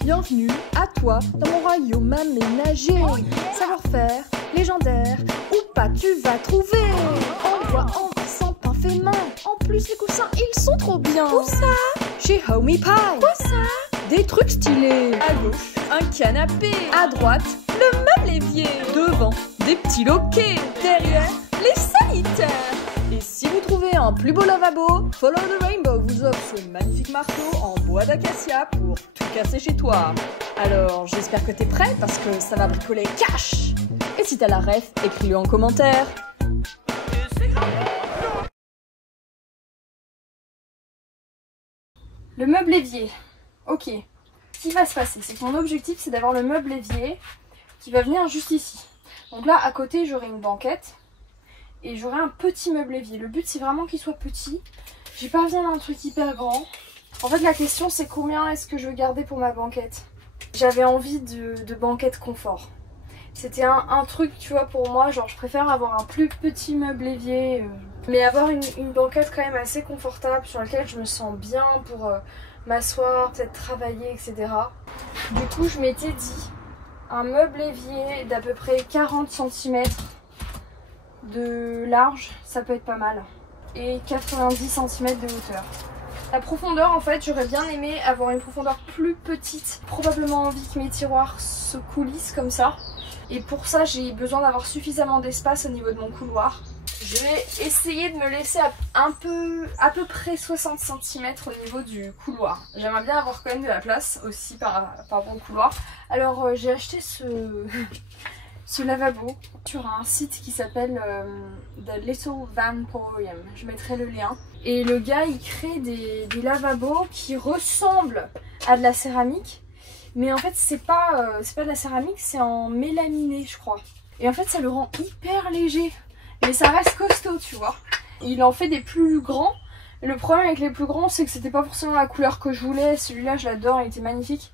Bienvenue à toi dans mon royaume aménagé. Savoir-faire, légendaire ou pas, tu vas trouver. En bois, en sans pain fait main. En plus, les coussins, ils sont trop bien. Où ça? Chez Homey Pie. Quoi ça? Des trucs stylés. À gauche, un canapé. À droite, le meuble évier. Devant, des petits loquets. Derrière, les sanitaires. Et si vous trouvez un plus beau lavabo, Follow the Rainbow vous offre ce magnifique marteau en bois d'acacia pour tout casser chez toi. Alors j'espère que t'es prêt parce que ça va bricoler cash. Et si t'as la ref, écris-le en commentaire. Le meuble évier. Ok. Ce qui va se passer, c'est que mon objectif c'est d'avoir le meuble évier qui va venir juste ici. Donc là à côté j'aurai une banquette. Et j'aurai un petit meuble évier. Le but c'est vraiment qu'il soit petit. J'ai pas besoin d'un truc hyper grand. En fait la question c'est combien est-ce que je veux garder pour ma banquette. J'avais envie de banquette confort. C'était un truc tu vois pour moi, genre je préfère avoir un plus petit meuble évier. Mais avoir une banquette quand même assez confortable sur laquelle je me sens bien pour m'asseoir, peut-être travailler, etc. Du coup je m'étais dit un meuble évier d'à peu près 40 cm de large, ça peut être pas mal, et 90 cm de hauteur. La profondeur, en fait, j'aurais bien aimé avoir une profondeur plus petite, probablement envie que mes tiroirs se coulissent comme ça, et pour ça j'ai besoin d'avoir suffisamment d'espace au niveau de mon couloir. Je vais essayer de me laisser à peu près 60 cm au niveau du couloir. J'aimerais bien avoir quand même de la place aussi par rapport au couloir. Alors j'ai acheté ce lavabo sur un site qui s'appelle The Little Vamporium. Je mettrai le lien. Et le gars il crée des lavabos qui ressemblent à de la céramique. Mais en fait c'est pas de la céramique, c'est en mélaminé je crois. Et en fait ça le rend hyper léger. Mais ça reste costaud tu vois. Il en fait des plus grands. Le problème avec les plus grands c'est que c'était pas forcément la couleur que je voulais. Celui-là je l'adore, il était magnifique.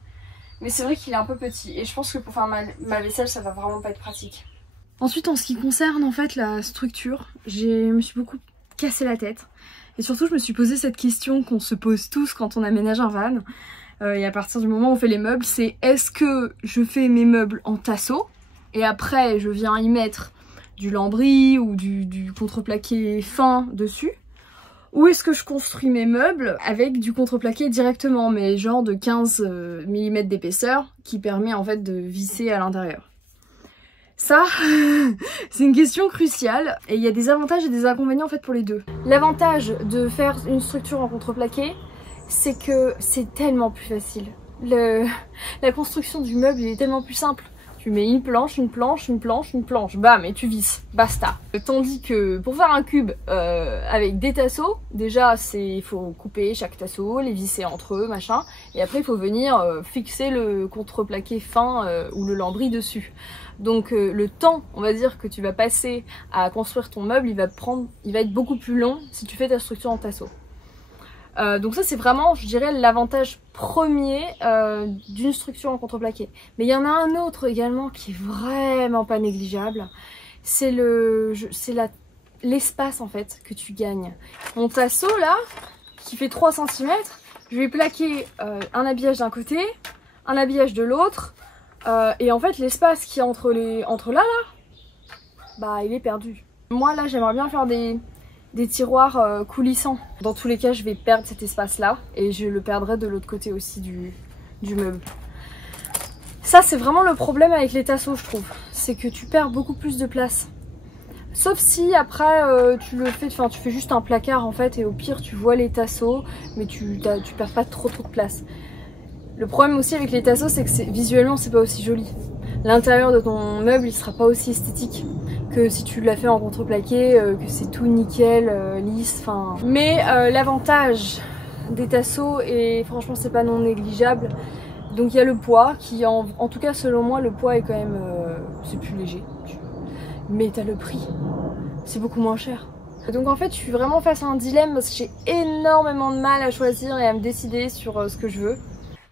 Mais c'est vrai qu'il est un peu petit et je pense que pour faire ma vaisselle ça va vraiment pas être pratique. Ensuite en ce qui concerne en fait la structure, je me suis beaucoup cassé la tête. Et surtout je me suis posé cette question qu'on se pose tous quand on aménage un van. Et à partir du moment où on fait les meubles, c'est est-ce que je fais mes meubles en tasseau et après je viens y mettre du lambris ou du contreplaqué fin dessus? Ou est-ce que je construis mes meubles avec du contreplaqué directement, mais genre de 15 mm d'épaisseur, qui permet en fait de visser à l'intérieur? Ça, c'est une question cruciale, et il y a des avantages et des inconvénients en fait pour les deux. L'avantage de faire une structure en contreplaqué, c'est que c'est tellement plus facile. La construction du meuble est tellement plus simple. Tu mets une planche, une planche, une planche, une planche, bam, et tu visses, basta. Tandis que pour faire un cube avec des tasseaux, déjà il faut couper chaque tasseau, les visser entre eux, machin, et après il faut venir fixer le contreplaqué fin ou le lambris dessus. Donc le temps, on va dire, que tu vas passer à construire ton meuble, il va être beaucoup plus long si tu fais ta structure en tasseau. Donc ça c'est vraiment, je dirais, l'avantage premier d'une structure en contreplaqué. Mais il y en a un autre également qui est vraiment pas négligeable. C'est l'espace en fait que tu gagnes. Mon tasseau là, qui fait 3 cm, je vais plaquer un habillage d'un côté, un habillage de l'autre. Et en fait l'espace qui est entre là, bah il est perdu. Moi là j'aimerais bien faire des tiroirs coulissants. Dans tous les cas je vais perdre cet espace là et je le perdrai de l'autre côté aussi du meuble. Ça c'est vraiment le problème avec les tasseaux je trouve, c'est que tu perds beaucoup plus de place. Sauf si après tu fais juste un placard en fait et au pire tu vois les tasseaux mais tu perds pas trop de place. Le problème aussi avec les tasseaux c'est que visuellement c'est pas aussi joli. L'intérieur de ton meuble il sera pas aussi esthétique que si tu l'as fait en contreplaqué, que c'est tout nickel, lisse, enfin... Mais l'avantage des tasseaux, et franchement c'est pas non négligeable, donc il y a le poids, qui en tout cas selon moi le poids est quand même... c'est plus léger, mais t'as le prix, c'est beaucoup moins cher. Donc en fait je suis vraiment face à un dilemme parce que j'ai énormément de mal à choisir et à me décider sur ce que je veux.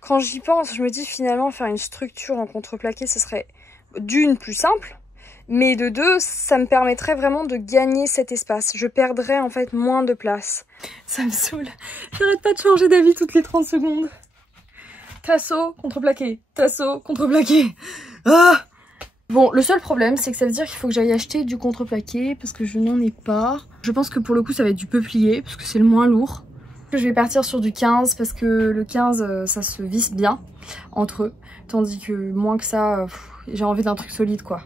Quand j'y pense, je me dis finalement faire une structure en contreplaqué ce serait d'une plus simple, mais de deux, ça me permettrait vraiment de gagner cet espace. Je perdrais en fait moins de place. Ça me saoule. J'arrête pas de changer d'avis toutes les 30 secondes. Tasseau, contreplaqué. Tasseau, contreplaqué. Ah! Bon, le seul problème, c'est que ça veut dire qu'il faut que j'aille acheter du contreplaqué parce que je n'en ai pas. Je pense que pour le coup, ça va être du peuplier parce que c'est le moins lourd. Je vais partir sur du 15 parce que le 15, ça se visse bien entre eux. Tandis que moins que ça, j'ai envie d'un truc solide, quoi.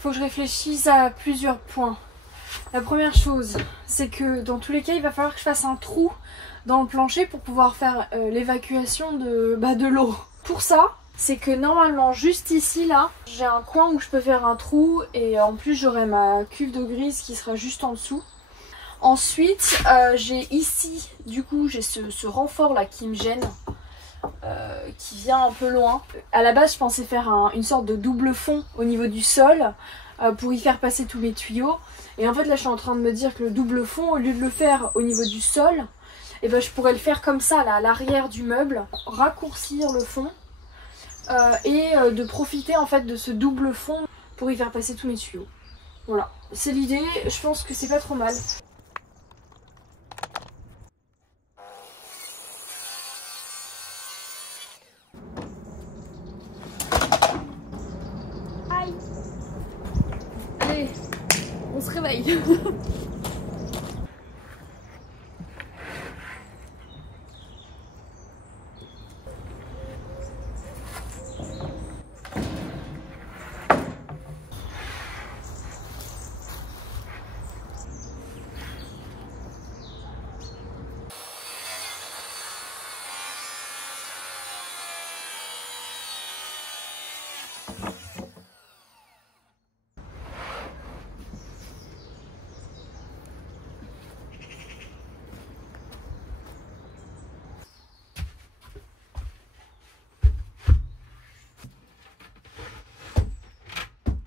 Faut que je réfléchisse à plusieurs points. La première chose, c'est que dans tous les cas, il va falloir que je fasse un trou dans le plancher pour pouvoir faire l'évacuation de l'eau. Pour ça, c'est que normalement, juste ici, là, j'ai un coin où je peux faire un trou et en plus, j'aurai ma cuve d'eau grise qui sera juste en dessous. Ensuite, j'ai ici, du coup, j'ai ce renfort là qui me gêne. Qui vient un peu loin. À la base, je pensais faire une sorte de double fond au niveau du sol pour y faire passer tous mes tuyaux. Et en fait, là, je suis en train de me dire que le double fond, au lieu de le faire au niveau du sol, et ben, je pourrais le faire comme ça, là, à l'arrière du meuble, raccourcir le fond et de profiter en fait de ce double fond pour y faire passer tous mes tuyaux. Voilà, c'est l'idée. Je pense que c'est pas trop mal. Allez, on se réveille.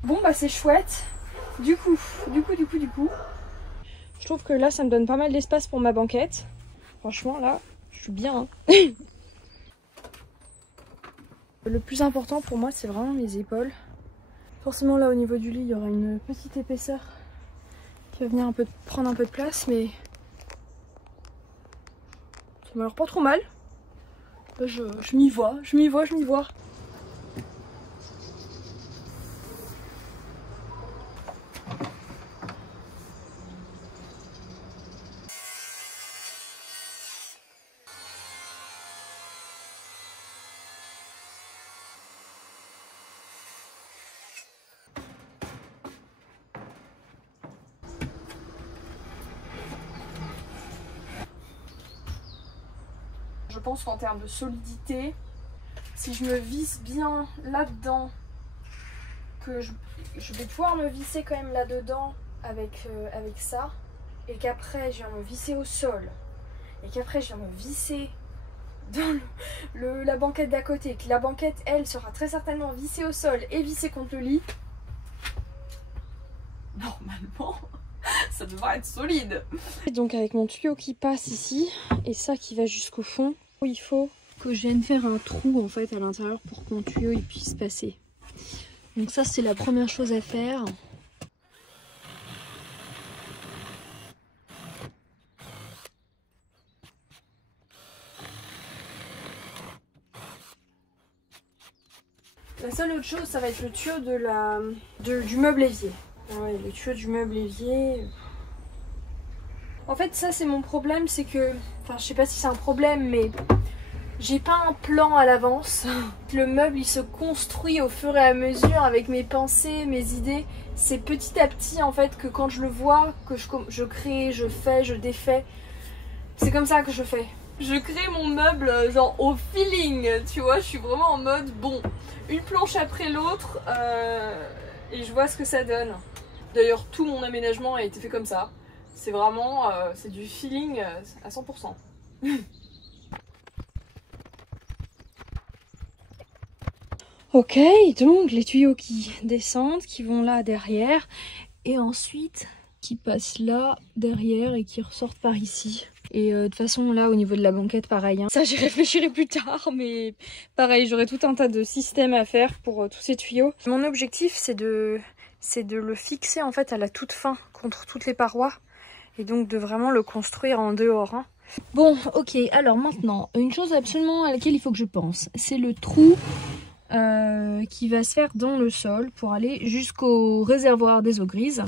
Bon bah c'est chouette. Du coup, je trouve que là ça me donne pas mal d'espace pour ma banquette. Franchement là, je suis bien. Hein. Le plus important pour moi c'est vraiment mes épaules. Forcément là au niveau du lit il y aura une petite épaisseur qui va venir prendre un peu de place, mais ça m'a l'air pas trop mal. Je m'y vois. Je pense qu'en termes de solidité, si je me visse bien là-dedans, que je vais pouvoir me visser quand même là-dedans avec ça, et qu'après je viens me visser au sol, et qu'après je viens me visser dans la banquette d'à côté, que la banquette, elle, sera très certainement vissée au sol et vissée contre le lit, normalement, ça devrait être solide. Donc avec mon tuyau qui passe ici, et ça qui va jusqu'au fond, il faut que je vienne faire un trou en fait à l'intérieur pour que mon tuyau il puisse passer. Donc ça c'est la première chose à faire. La seule autre chose, ça va être le tuyau du meuble évier. Ah ouais, le tuyau du meuble évier. En fait, ça c'est mon problème, c'est que, enfin, je sais pas si c'est un problème, mais j'ai pas un plan à l'avance. Le meuble, il se construit au fur et à mesure avec mes pensées, mes idées. C'est petit à petit, en fait, que quand je le vois, que je crée, je fais, je défais. C'est comme ça que je fais. Je crée mon meuble, genre, au feeling, tu vois. Je suis vraiment en mode, bon, une planche après l'autre, et je vois ce que ça donne. D'ailleurs, tout mon aménagement a été fait comme ça. C'est vraiment, c'est du feeling à 100%. Ok, donc les tuyaux qui descendent, qui vont là derrière, et ensuite qui passent là derrière et qui ressortent par ici. Et de toute façon là au niveau de la banquette pareil, hein. Ça j'y réfléchirai plus tard, mais pareil j'aurai tout un tas de systèmes à faire pour tous ces tuyaux. Mon objectif c'est de le fixer en fait à la toute fin contre toutes les parois et donc de vraiment le construire en dehors, hein. Bon ok, alors maintenant une chose absolument à laquelle il faut que je pense, c'est le trou qui va se faire dans le sol pour aller jusqu'au réservoir des eaux grises,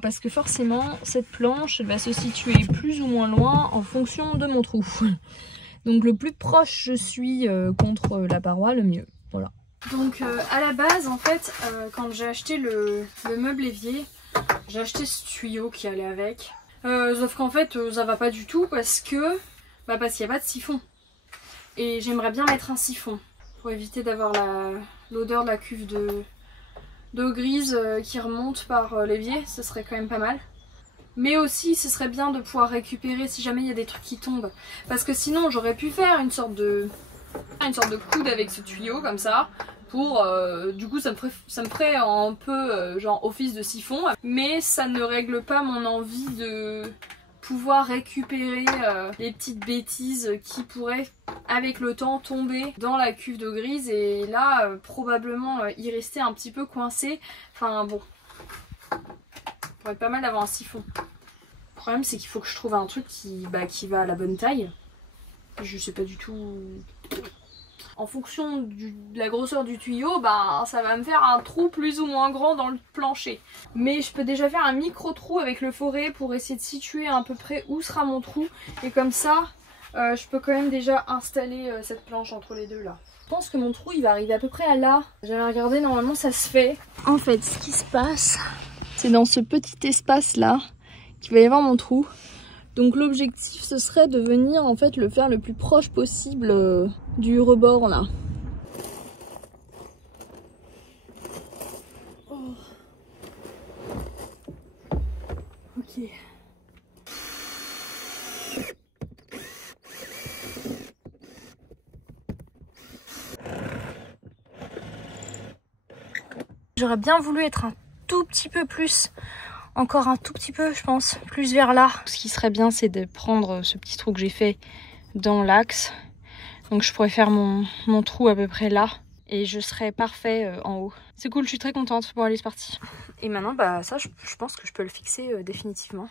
parce que forcément cette planche elle va se situer plus ou moins loin en fonction de mon trou. Donc le plus proche je suis contre la paroi, le mieux. Voilà. Donc à la base en fait quand j'ai acheté le meuble évier, j'ai acheté ce tuyau qui allait avec. Sauf qu'en fait ça va pas du tout parce qu'il n'y a pas de siphon. Et j'aimerais bien mettre un siphon pour éviter d'avoir l'odeur de la cuve d'eau grise qui remonte par l'évier, ce serait quand même pas mal. Mais aussi ce serait bien de pouvoir récupérer si jamais il y a des trucs qui tombent. Parce que sinon j'aurais pu faire une sorte de coude avec ce tuyau comme ça. Pour du coup ça me ferait un peu genre office de siphon. Mais ça ne règle pas mon envie de pouvoir récupérer les petites bêtises qui pourraient avec le temps tomber dans la cuve d'eau grise et là probablement y rester un petit peu coincé. Enfin bon, ça pourrait être pas mal d'avoir un siphon. Le problème c'est qu'il faut que je trouve un truc qui va à la bonne taille. Je sais pas du tout. En fonction de la grosseur du tuyau, ça va me faire un trou plus ou moins grand dans le plancher. Mais je peux déjà faire un micro trou avec le forêt pour essayer de situer à peu près où sera mon trou. Et comme ça, je peux quand même déjà installer cette planche entre les deux là. Je pense que mon trou il va arriver à peu près à là. J'avais regardé, normalement ça se fait. En fait, ce qui se passe, c'est dans ce petit espace là qu'il va y avoir mon trou. Donc l'objectif ce serait de venir en fait le faire le plus proche possible du rebord là. Oh. Ok. J'aurais bien voulu être un tout petit peu plus, encore un tout petit peu je pense, plus vers là. Ce qui serait bien c'est de prendre ce petit trou que j'ai fait dans l'axe. Donc je pourrais faire mon trou à peu près là et je serais parfait en haut. C'est cool, je suis très contente. Bon allez c'est parti. Et maintenant ça je pense que je peux le fixer définitivement.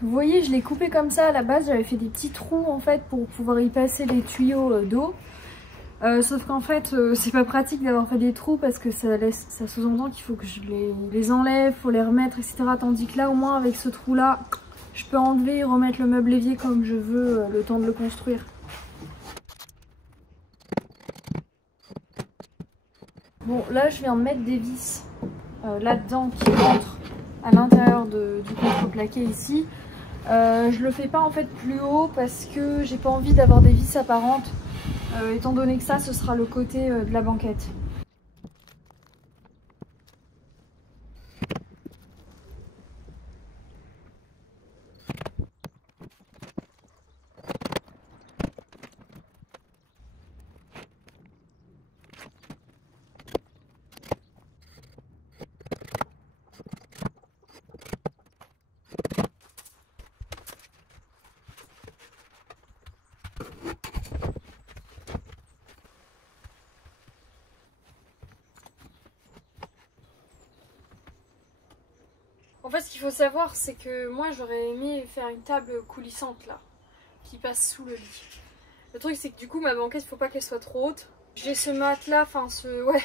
Vous voyez, je l'ai coupé comme ça à la base, j'avais fait des petits trous en fait pour pouvoir y passer les tuyaux d'eau. Sauf qu'en fait, c'est pas pratique d'avoir fait des trous parce que ça sous-entend qu'il faut que je les enlève, faut les remettre, etc. Tandis que là, au moins avec ce trou là, je peux enlever et remettre le meuble évier comme je veux le temps de le construire. Bon, là je viens de mettre des vis là-dedans qui rentrent à l'intérieur du contreplaqué ici. Je le fais pas en fait plus haut parce que j'ai pas envie d'avoir des vis apparentes étant donné que ça ce sera le côté de la banquette. En fait, ce qu'il faut savoir, c'est que moi, j'aurais aimé faire une table coulissante, là, qui passe sous le lit. Le truc, c'est que du coup, ma banquette, faut pas qu'elle soit trop haute. J'ai ce matelas, ouais,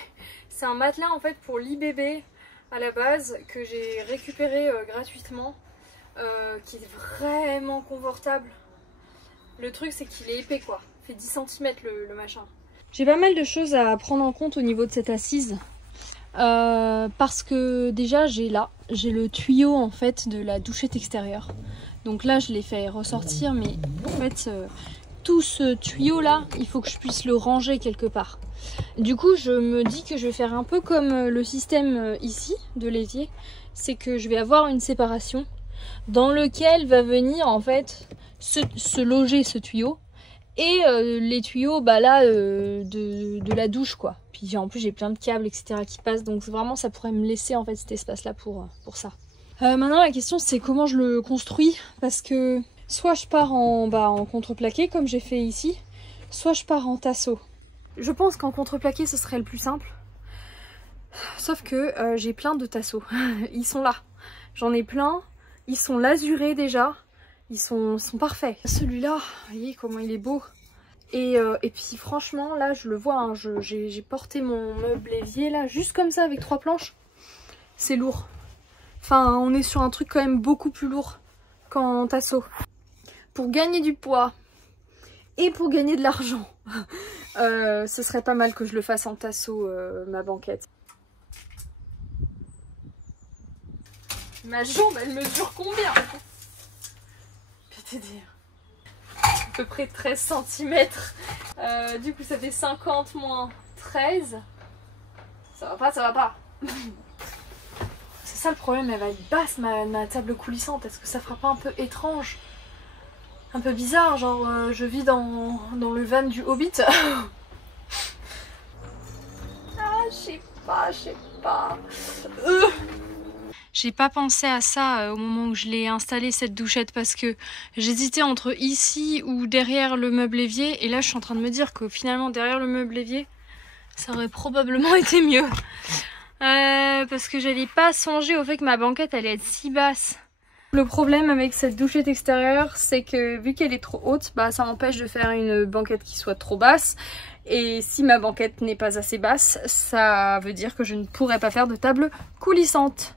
c'est un matelas, en fait, pour lit bébé, à la base, que j'ai récupéré gratuitement, qui est vraiment confortable. Le truc c'est qu'il est épais quoi. Il fait 10 cm le machin. J'ai pas mal de choses à prendre en compte au niveau de cette assise. Parce que déjà j'ai le tuyau en fait de la douchette extérieure. Donc là je l'ai fait ressortir, mais en fait tout ce tuyau là il faut que je puisse le ranger quelque part. Du coup je me dis que je vais faire un peu comme le système ici de l'évier. C'est que je vais avoir une séparation dans lequel va venir en fait se loger ce tuyau. Et les tuyaux bah là de la douche quoi. Puis en plus j'ai plein de câbles etc qui passent, donc vraiment ça pourrait me laisser en fait cet espace là pour ça. Maintenant la question c'est comment je le construis, parce que soit je pars en contreplaqué comme j'ai fait ici, soit je pars en tasseau. Je pense qu'en contreplaqué ce serait le plus simple, sauf que j'ai plein de tasseaux. Ils sont là, j'en ai plein, ils sont lasurés déjà. Ils sont parfaits. Celui-là, vous voyez comment il est beau. Et puis franchement, là je le vois, hein, j'ai porté mon meuble évier là, juste comme ça avec 3 planches. C'est lourd. Enfin, on est sur un truc quand même beaucoup plus lourd qu'en tasseau. Pour gagner du poids et pour gagner de l'argent, ce serait pas mal que je le fasse en tasseau, ma banquette. Ma jambe, elle mesure combien ? Dire à peu près 13 cm, du coup ça fait 50 moins 13, ça va pas. C'est ça le problème, elle va être basse ma table coulissante. Est-ce que ça fera pas un peu étrange, un peu bizarre, genre je vis dans le van du Hobbit? Je sais pas. J'ai pas pensé à ça au moment où je l'ai installé cette douchette, parce que j'hésitais entre ici ou derrière le meuble évier, et là je suis en train de me dire que finalement derrière le meuble évier ça aurait probablement été mieux, parce que j'allais pas songer au fait que ma banquette allait être si basse. Le problème avec cette douchette extérieure, c'est que vu qu'elle est trop haute, bah ça m'empêche de faire une banquette qui soit trop basse. Et si ma banquette n'est pas assez basse, ça veut dire que je ne pourrais pas faire de table coulissante.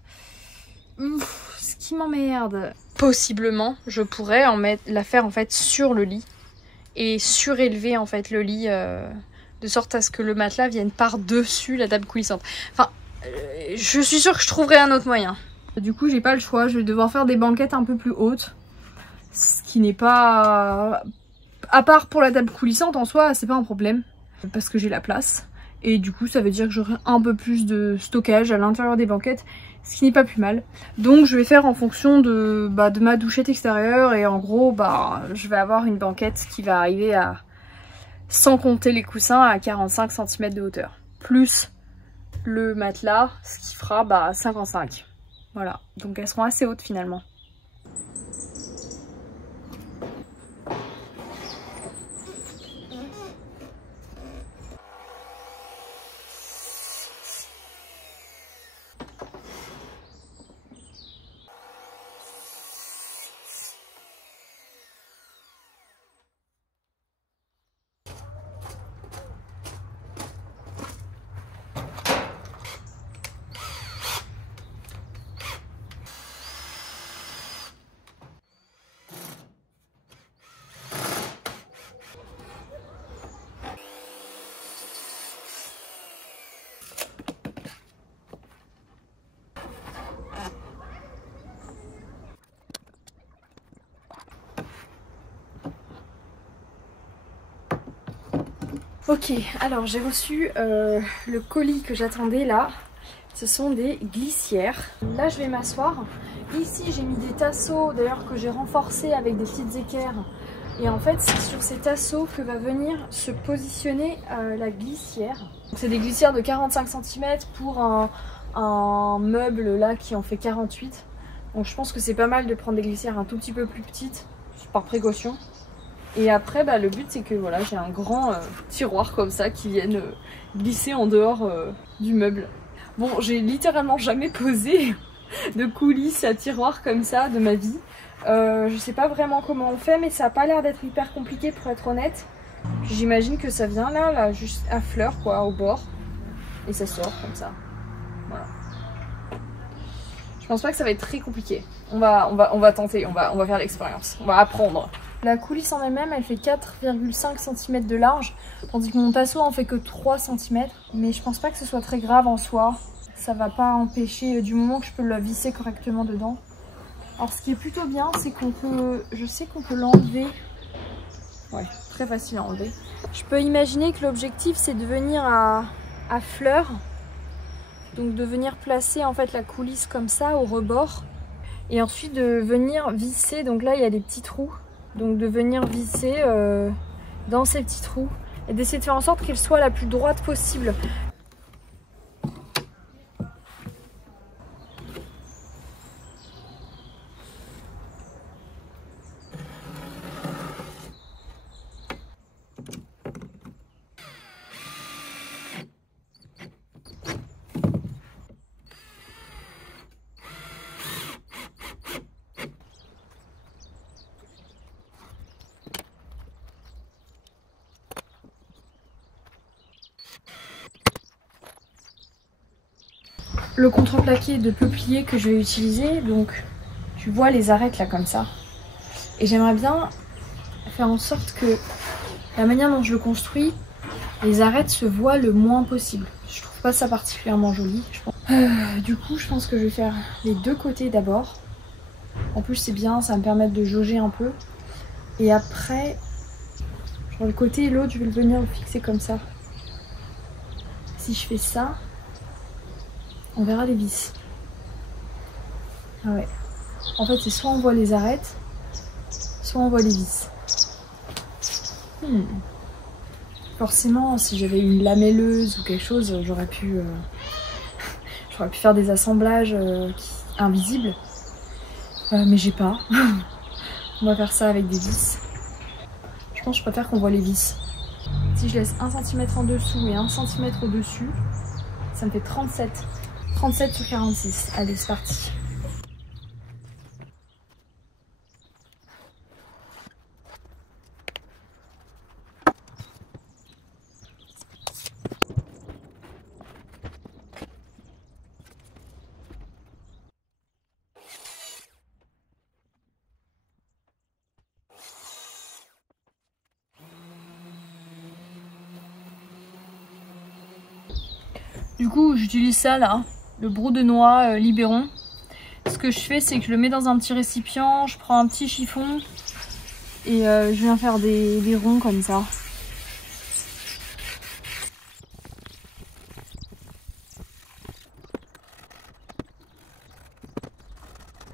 Ce qui m'emmerde. Possiblement, je pourrais la faire en fait sur le lit et surélever en fait le lit de sorte à ce que le matelas vienne par-dessus la table coulissante. Enfin, je suis sûre que je trouverai un autre moyen. Du coup, j'ai pas le choix, je vais devoir faire des banquettes un peu plus hautes, ce qui n'est pas... À part pour la table coulissante en soi, c'est pas un problème parce que j'ai la place. Et du coup ça veut dire que j'aurai un peu plus de stockage à l'intérieur des banquettes, ce qui n'est pas plus mal. Donc je vais faire en fonction de ma douchette extérieure, et en gros je vais avoir une banquette qui va arriver à, sans compter les coussins, à 45 cm de hauteur. Plus le matelas, ce qui fera 55. Voilà, donc elles seront assez hautes finalement. Ok, alors j'ai reçu le colis que j'attendais là. Ce sont des glissières. Là je vais m'asseoir. Ici j'ai mis des tasseaux d'ailleurs que j'ai renforcés avec des petites équerres. Et en fait c'est sur ces tasseaux que va venir se positionner la glissière. C'est des glissières de 45 cm pour un meuble là qui en fait 48. Donc je pense que c'est pas mal de prendre des glissières un tout petit peu plus petites par précaution. Et après le but c'est que voilà, j'ai un grand tiroir comme ça qui vienne glisser en dehors du meuble. Bon, j'ai littéralement jamais posé de coulisses à tiroir comme ça de ma vie. Je sais pas vraiment comment on fait, mais ça a pas l'air d'être hyper compliqué pour être honnête. J'imagine que ça vient là juste à fleur quoi, au bord. Et ça sort comme ça. Voilà. Je pense pas que ça va être très compliqué. On va tenter, on va faire l'expérience. On va apprendre. La coulisse en elle-même, elle fait 4,5 cm de large, tandis que mon tasseau en fait que 3 cm. Mais je pense pas que ce soit très grave en soi. Ça va pas empêcher du moment que je peux le visser correctement dedans. Alors ce qui est plutôt bien, c'est qu'on peut, je sais qu'on peut l'enlever. Ouais, très facile à enlever. Je peux imaginer que l'objectif c'est de venir à fleur. Donc de venir placer en fait la coulisse comme ça au rebord. Et ensuite de venir visser, donc là il y a des petits trous. Donc de venir visser dans ces petits trous. Et d'essayer de faire en sorte qu'elle soit la plus droite possible. Le contreplaqué de peuplier que je vais utiliser, donc tu vois les arêtes là comme ça. Et j'aimerais bien faire en sorte que la manière dont je le construis, les arêtes se voient le moins possible. Je trouve pas ça particulièrement joli. Du coup je pense que je vais faire les deux côtés d'abord. En plus c'est bien, ça va me permettre de jauger un peu. Et après, genre le côté et l'autre, je vais venir le fixer comme ça. Si je fais ça, on verra les vis. Ah ouais. En fait, c'est soit on voit les arêtes, soit on voit les vis. Forcément, si j'avais une lamelleuse ou quelque chose, j'aurais pu faire des assemblages invisibles. Mais j'ai pas. On va faire ça avec des vis. Je pense que je préfère qu'on voit les vis. Si je laisse 1 cm en dessous et 1 cm au-dessus, ça me fait 37. 37 sur 46. Allez, c'est parti. Du coup, j'utilise ça là, le brou de noix Libéron. Ce que je fais, c'est que je le mets dans un petit récipient, je prends un petit chiffon et je viens faire des ronds comme ça.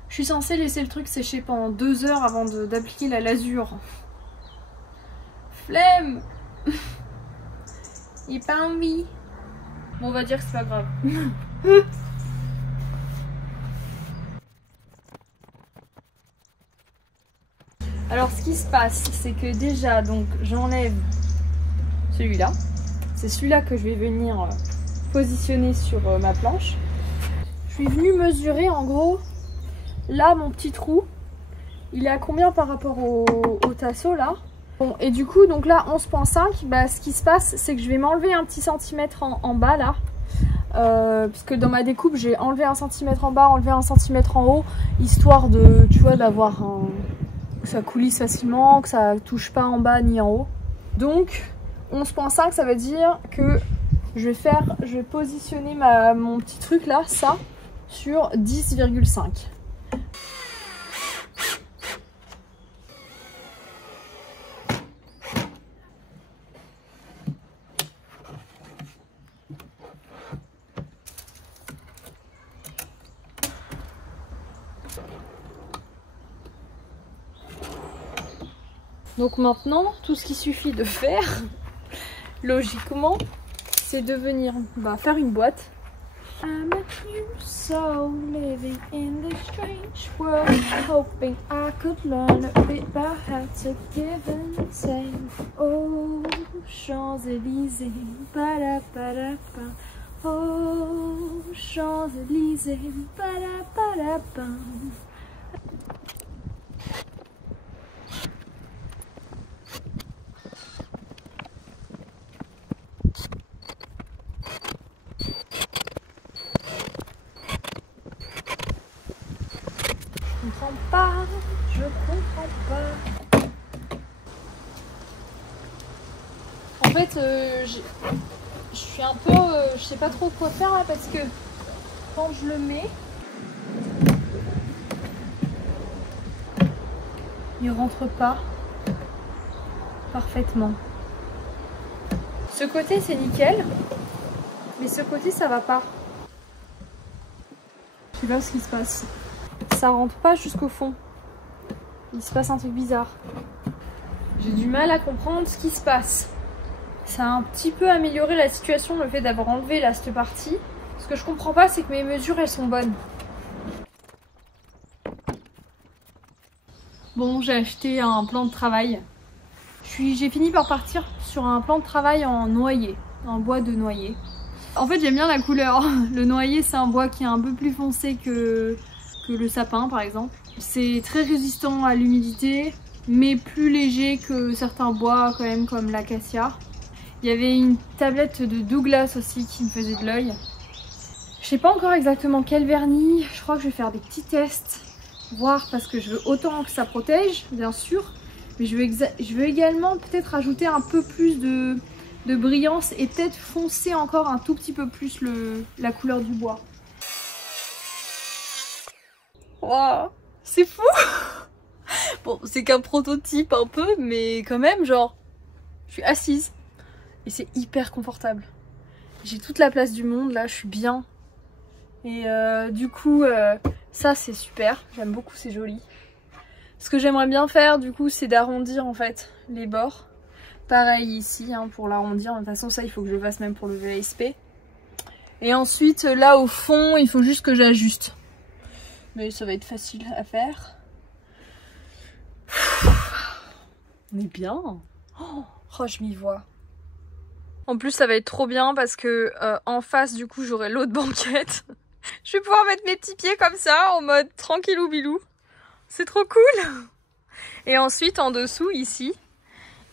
Je suis censée laisser le truc sécher pendant 2 heures avant d'appliquer la lasure. Flemme. Il est pas envie. Bon, on va dire que c'est pas grave. Alors ce qui se passe, c'est que déjà donc j'enlève celui-là. C'est celui-là que je vais venir positionner sur ma planche. Je suis venue mesurer en gros, là mon petit trou, il est à combien par rapport au tasseau là. Bon, et du coup donc là 11,5, bah, ce qui se passe c'est que je vais m'enlever un petit centimètre en bas là. Parce que dans ma découpe j'ai enlevé 1 cm en bas, enlevé 1 cm en haut, histoire de, tu vois, d'avoir que ça coulisse facilement, que ça touche pas en bas ni en haut. Donc 11,5 ça veut dire que je vais positionner mon petit truc là, ça, sur 10,5. Donc maintenant, tout ce qu'il suffit de faire, logiquement, c'est de venir faire une boîte. I'm a new soul living in this strange world, hoping I could learn a bit about how to give and take. Oh, Champs-Élysées, ba-da-ba-da-ba. Oh, Champs-Élysées, ba-da-ba-da-ba. Je comprends pas. fait, je suis un peu... je sais pas trop quoi faire là parce que quand je le mets, il rentre pas parfaitement. Ce côté c'est nickel, mais ce côté ça va pas. Je sais pas ce qui se passe. Ça rentre pas jusqu'au fond. Il se passe un truc bizarre. J'ai du mal à comprendre ce qui se passe. Ça a un petit peu amélioré la situation, le fait d'avoir enlevé là cette partie. Ce que je comprends pas, c'est que mes mesures elles sont bonnes. Bon, j'ai acheté un plan de travail. J'ai fini par partir sur un plan de travail en noyer, en bois de noyer. En fait, j'aime bien la couleur. Le noyer, c'est un bois qui est un peu plus foncé que le sapin, par exemple. C'est très résistant à l'humidité, mais plus léger que certains bois, quand même, comme l'acacia. Il y avait une tablette de Douglas aussi qui me faisait de l'œil. Je sais pas encore exactement quel vernis. Je crois que je vais faire des petits tests, voir, parce que je veux autant que ça protège, bien sûr. Mais je veux également peut-être ajouter un peu plus de brillance et peut-être foncer encore un tout petit peu plus la couleur du bois. Waouh, c'est fou. Bon, c'est qu'un prototype un peu, mais quand même, genre, je suis assise et c'est hyper confortable. J'ai toute la place du monde, là, je suis bien. Et du coup, ça c'est super, j'aime beaucoup, c'est joli. Ce que j'aimerais bien faire, du coup, c'est d'arrondir en fait les bords. Pareil ici, hein, pour l'arrondir. De toute façon, ça, il faut que je le fasse même pour le VSP. Et ensuite, là, au fond, il faut juste que j'ajuste. Mais ça va être facile à faire. On est bien. Oh, je m'y vois. En plus, ça va être trop bien parce que en face, du coup, j'aurai l'autre banquette. Je vais pouvoir mettre mes petits pieds comme ça, en mode tranquillou bilou. C'est trop cool. Et ensuite, en dessous, ici,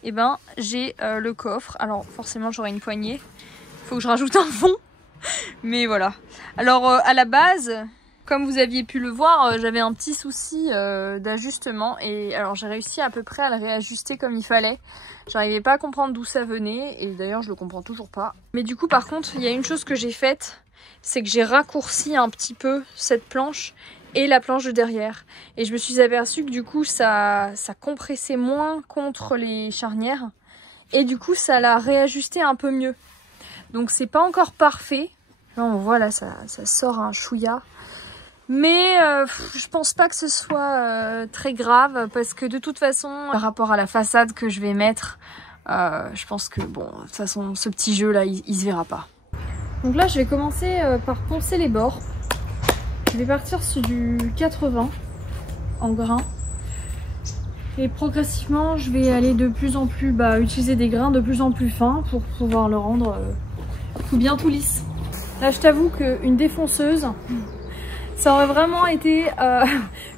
eh ben, j'ai le coffre. Alors, forcément, j'aurai une poignée. Il faut que je rajoute un fond. Mais voilà. Alors, à la base, comme vous aviez pu le voir, j'avais un petit souci d'ajustement. Et alors, j'ai réussi à peu près à le réajuster comme il fallait. J'arrivais pas à comprendre d'où ça venait. Et d'ailleurs, je le comprends toujours pas. Mais du coup, par contre, il y a une chose que j'ai faite. C'est que j'ai raccourci un petit peu cette planche et la planche de derrière. Et je me suis aperçue que du coup ça compressait moins contre les charnières. Et du coup ça l'a réajusté un peu mieux. Donc c'est pas encore parfait. Là on voit là ça sort un chouïa. Mais je pense pas que ce soit très grave. Parce que de toute façon par rapport à la façade que je vais mettre, je pense que bon, de toute façon ce petit jeu là il se verra pas. Donc là je vais commencer par poncer les bords. Je vais partir sur du 80 en grain. Et progressivement je vais aller de plus en plus, utiliser des grains de plus en plus fins pour pouvoir le rendre tout lisse. Là je t'avoue qu'une défonceuse, ça aurait vraiment été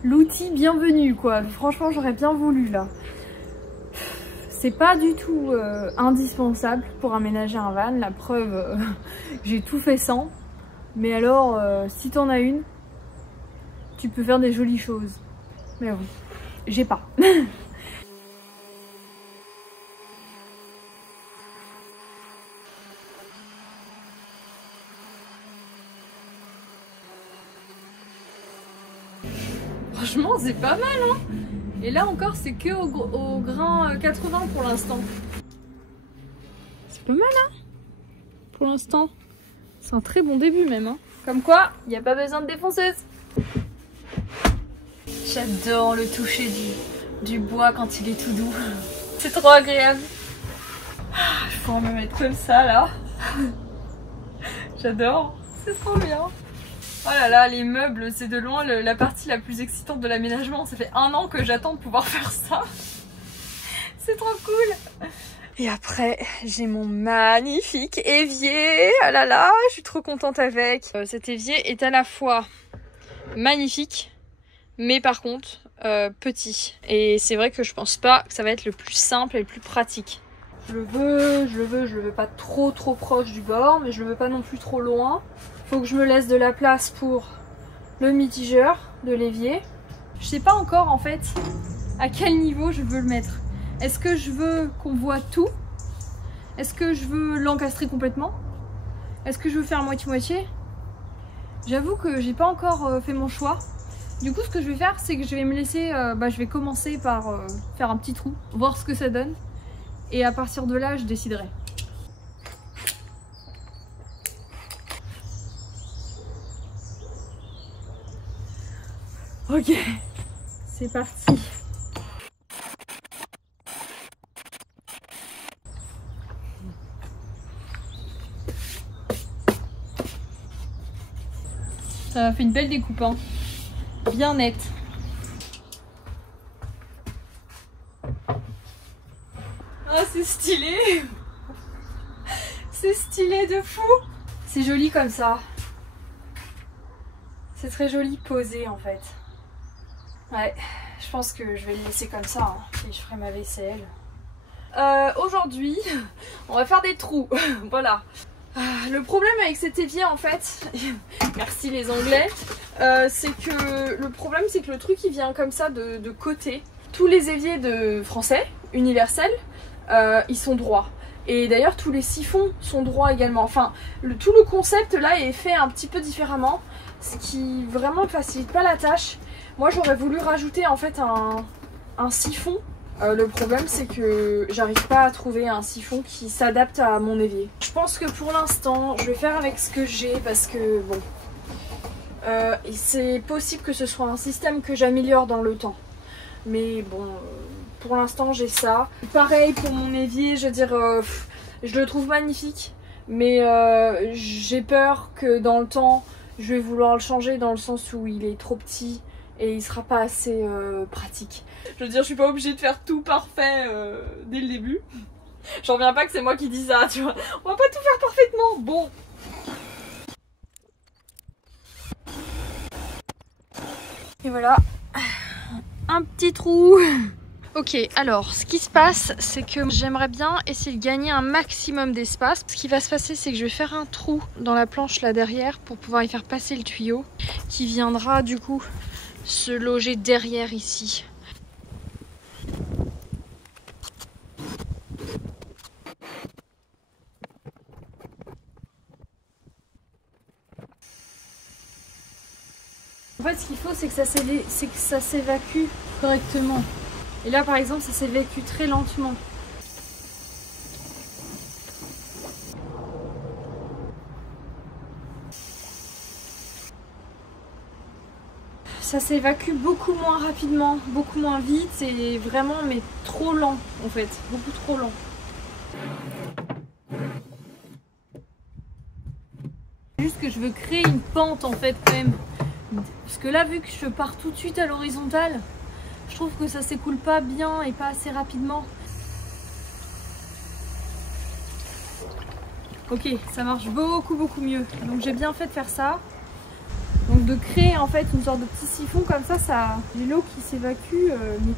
l'outil bienvenu quoi. Franchement j'aurais bien voulu là. C'est pas du tout indispensable pour aménager un van, la preuve, j'ai tout fait sans. Mais alors, si t'en as une, tu peux faire des jolies choses. Mais oui, j'ai pas. Franchement, c'est pas mal, hein. Et là encore, c'est que au grain 80 pour l'instant. C'est pas mal, hein. Pour l'instant. C'est un très bon début même, hein. Comme quoi, il n'y a pas besoin de défonceuse. J'adore le toucher du bois quand il est tout doux. C'est trop agréable. Je pourrais me mettre comme ça, là. J'adore. C'est trop bien. Oh là là, les meubles, c'est de loin la partie la plus excitante de l'aménagement. Ça fait 1 an que j'attends de pouvoir faire ça. C'est trop cool. Et après, j'ai mon magnifique évier. Ah là là, je suis trop contente avec. Cet évier est à la fois magnifique, mais par contre, petit. Et c'est vrai que je pense pas que ça va être le plus simple et le plus pratique. Je le veux pas trop proche du bord, mais je le veux pas non plus trop loin. Faut que je me laisse de la place pour le mitigeur de l'évier. Je sais pas encore en fait à quel niveau je veux le mettre. Est-ce que je veux qu'on voit tout? Est-ce que je veux l'encastrer complètement? Est-ce que je veux faire moitié-moitié? J'avoue que j'ai pas encore fait mon choix. Du coup, ce que je vais faire, c'est que je vais me laisser... je vais commencer par faire un petit trou, voir ce que ça donne. Et à partir de là, je déciderai. Ok, c'est parti. Ça m'a fait une belle découpe, hein. Bien nette. Ah, c'est stylé. C'est stylé de fou. C'est joli comme ça. C'est très joli posé en fait. Ouais, je pense que je vais le laisser comme ça, hein, et je ferai ma vaisselle. Aujourd'hui, on va faire des trous. Voilà. Le problème avec cet évier en fait, merci les Anglais, c'est que le problème c'est que le truc il vient comme ça de côté. Tous les éviers de français, universels, ils sont droits. Et d'ailleurs tous les siphons sont droits également. Enfin, tout le concept là est fait un petit peu différemment, ce qui vraiment ne facilite pas la tâche. Moi j'aurais voulu rajouter en fait un siphon. Le problème c'est que j'arrive pas à trouver un siphon qui s'adapte à mon évier. Je pense que pour l'instant je vais faire avec ce que j'ai parce que bon, c'est possible que ce soit un système que j'améliore dans le temps. Mais bon, pour l'instant j'ai ça. Pareil pour mon évier, je veux dire, je le trouve magnifique. Mais j'ai peur que dans le temps je vais vouloir le changer dans le sens où il est trop petit. Et il sera pas assez pratique. Je veux dire, je suis pas obligée de faire tout parfait dès le début. J'en reviens pas que c'est moi qui dis ça, tu vois. On va pas tout faire parfaitement. Bon. Et voilà. Un petit trou. Ok, alors ce qui se passe, c'est que j'aimerais bien essayer de gagner un maximum d'espace. Ce qui va se passer, c'est que je vais faire un trou dans la planche là derrière pour pouvoir y faire passer le tuyau qui viendra du coup se loger derrière ici. En fait, ce qu'il faut, c'est que ça s'évacue correctement. Et là, par exemple, ça s'évacue très lentement. Ça s'évacue beaucoup moins rapidement, beaucoup moins vite, c'est vraiment mais trop lent en fait, beaucoup trop lent. Juste que je veux créer une pente en fait quand même, parce que là vu que je pars tout de suite à l'horizontale, je trouve que ça s'écoule pas bien et pas assez rapidement. Ok, ça marche beaucoup mieux, donc j'ai bien fait de faire ça. Donc de créer en fait une sorte de petit siphon comme ça, j'ai l'eau qui s'évacue mais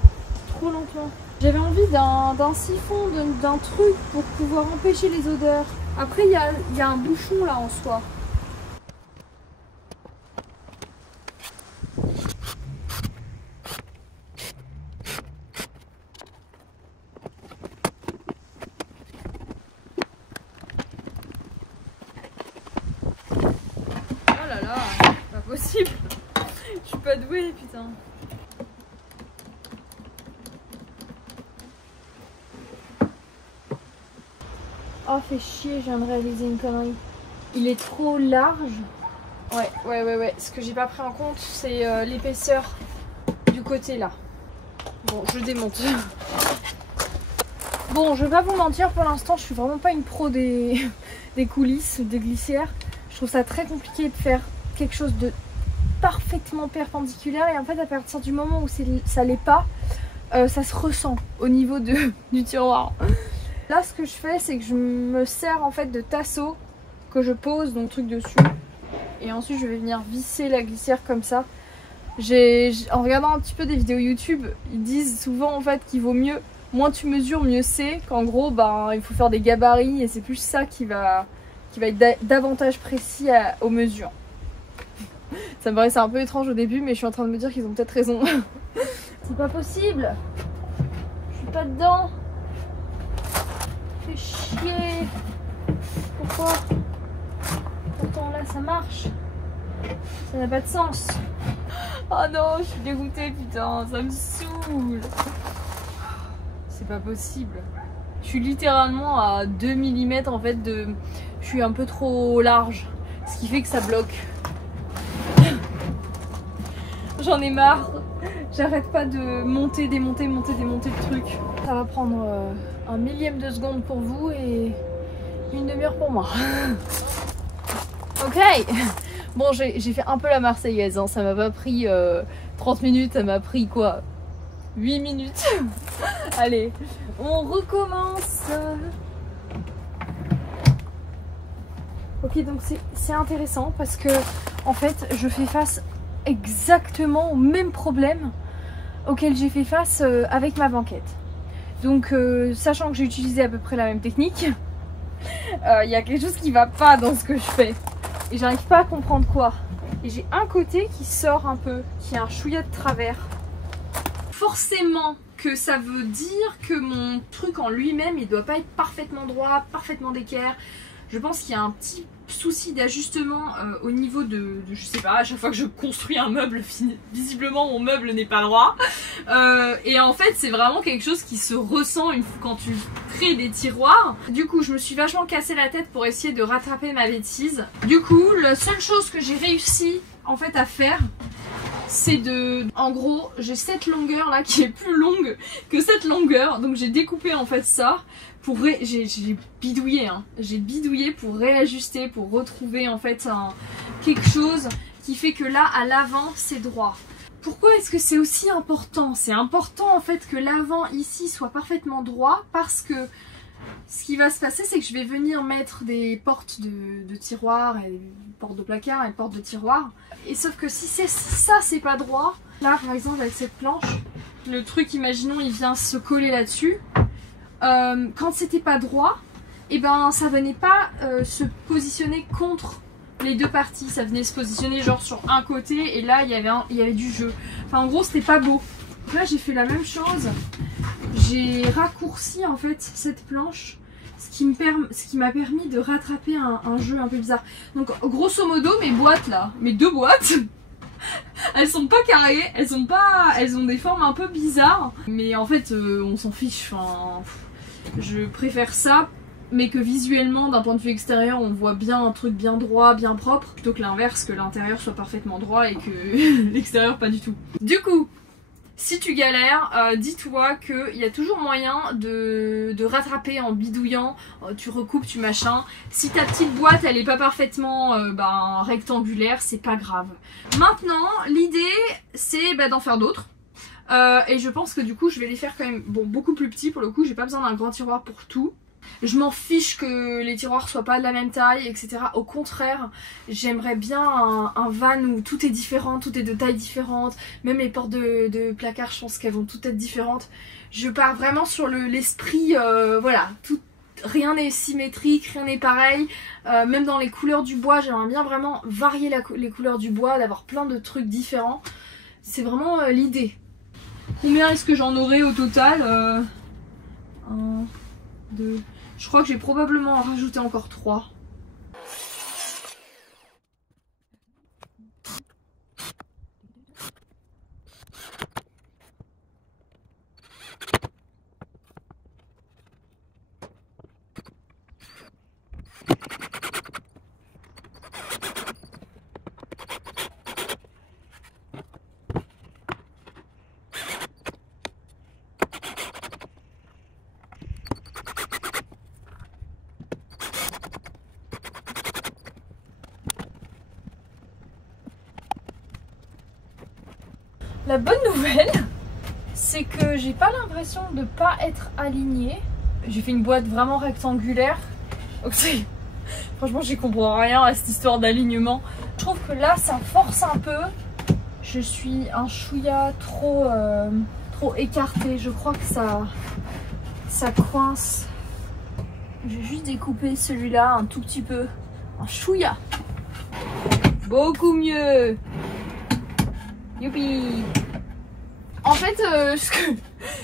trop lentement. J'avais envie d'un siphon, d'un truc pour pouvoir empêcher les odeurs. Après il y a un bouchon là en soi. Oh là là, pas possible. Je suis pas douée, putain. Oh, fait chier, je viens de réaliser une connerie. Il est trop large. Ouais. Ce que j'ai pas pris en compte, c'est l'épaisseur du côté là. Bon, je démonte. Bon, je vais pas vous mentir, pour l'instant, je suis vraiment pas une pro des coulisses, des glissières. Je trouve ça très compliqué de faire quelque chose de parfaitement perpendiculaire. Et en fait, à partir du moment où ça l'est pas, ça se ressent au niveau du tiroir. Là, ce que je fais, c'est que je me sers en fait de tasseau que je pose donc truc dessus. Et ensuite, je vais venir visser la glissière comme ça. En regardant un petit peu des vidéos YouTube, ils disent souvent en fait qu'il vaut mieux, moins tu mesures, mieux c'est. Qu'en gros, il faut faire des gabarits et c'est plus ça qui va être davantage précis aux mesures. Ça me paraissait un peu étrange au début, mais je suis en train de me dire qu'ils ont peut-être raison. C'est pas possible. Je suis pas dedans. Fais chier. Pourquoi? Pourtant là ça marche. Ça n'a pas de sens. Oh non, je suis dégoûtée, putain, ça me saoule. C'est pas possible. Je suis littéralement à 2 mm en fait de... Je suis un peu trop large. Ce qui fait que ça bloque. J'en ai marre. J'arrête pas de monter, démonter, monter, démonter le truc. Ça va prendre un millième de seconde pour vous et une demi-heure pour moi. Ok. Bon, j'ai fait un peu la Marseillaise, hein. Ça m'a pas pris 30 minutes, ça m'a pris quoi, 8 minutes. Allez, on recommence. Ok, donc c'est intéressant parce que en fait je fais face exactement au même problème auquel j'ai fait face avec ma banquette. Donc sachant que j'ai utilisé à peu près la même technique, il y a quelque chose qui va pas dans ce que je fais. Et j'arrive pas à comprendre quoi. Et j'ai un côté qui sort un peu, qui a un chouïa de travers. Forcément que ça veut dire que mon truc en lui-même, il doit pas être parfaitement droit, parfaitement d'équerre. Je pense qu'il y a un petit souci d'ajustement au niveau de, je sais pas, à chaque fois que je construis un meuble, visiblement mon meuble n'est pas droit. Et en fait c'est vraiment quelque chose qui se ressent quand tu crées des tiroirs. Du coup je me suis vachement cassé la tête pour essayer de rattraper ma bêtise. Du coup la seule chose que j'ai réussi en fait à faire, c'est de... En gros, j'ai cette longueur là qui est plus longue que cette longueur. Donc j'ai découpé en fait ça pour... J'ai bidouillé, hein. J'ai bidouillé pour réajuster, pour retrouver en fait quelque chose qui fait que là, à l'avant, c'est droit. Pourquoi est-ce que c'est aussi important? C'est important en fait que l'avant ici soit parfaitement droit parce que ce qui va se passer, c'est que je vais venir mettre des portes de tiroirs, et des portes de placard et des portes de tiroirs. Et sauf que si ça, c'est pas droit, là par exemple avec cette planche, le truc, imaginons, il vient se coller là-dessus. Quand c'était pas droit, et ben ça venait pas se positionner contre les deux parties. Ça venait se positionner genre sur un côté et là il y avait du jeu. Enfin en gros c'était pas beau. Donc là j'ai fait la même chose. J'ai raccourci en fait cette planche, ce qui m'a permis de rattraper un jeu un peu bizarre. Donc grosso modo mes boîtes là, mes deux boîtes, elles sont pas carrées, elles ont des formes un peu bizarres. Mais en fait on s'en fiche, enfin, je préfère ça, mais que visuellement d'un point de vue extérieur on voit bien un truc bien droit, bien propre, plutôt que l'inverse, que l'intérieur soit parfaitement droit et que l'extérieur pas du tout. Du coup, si tu galères, dis-toi qu'il y a toujours moyen de rattraper en bidouillant, tu recoupes, tu machin. Si ta petite boîte elle est pas parfaitement rectangulaire, c'est pas grave. Maintenant, l'idée c'est d'en faire d'autres. Et je pense que du coup je vais les faire quand même beaucoup plus petits pour le coup, j'ai pas besoin d'un grand tiroir pour tout. Je m'en fiche que les tiroirs soient pas de la même taille, etc. Au contraire, j'aimerais bien un van où tout est différent, tout est de taille différente. Même les portes de placard, je pense qu'elles vont toutes être différentes. Je pars vraiment sur l'esprit, voilà, rien n'est symétrique, rien n'est pareil. Même dans les couleurs du bois, j'aimerais bien vraiment varier les couleurs du bois, d'avoir plein de trucs différents. C'est vraiment l'idée. Combien est-ce que j'en aurai au total 1, 2... Je crois que j'ai probablement rajouté encore 3. La bonne nouvelle, c'est que j'ai pas l'impression de pas être alignée. J'ai fait une boîte vraiment rectangulaire. Donc franchement, j'y comprends rien à cette histoire d'alignement. Je trouve que là, ça force un peu. Je suis un chouïa trop écartée. Je crois que ça coince. Je vais juste découper celui-là un tout petit peu. Un chouïa. Beaucoup mieux. Youpi! En fait,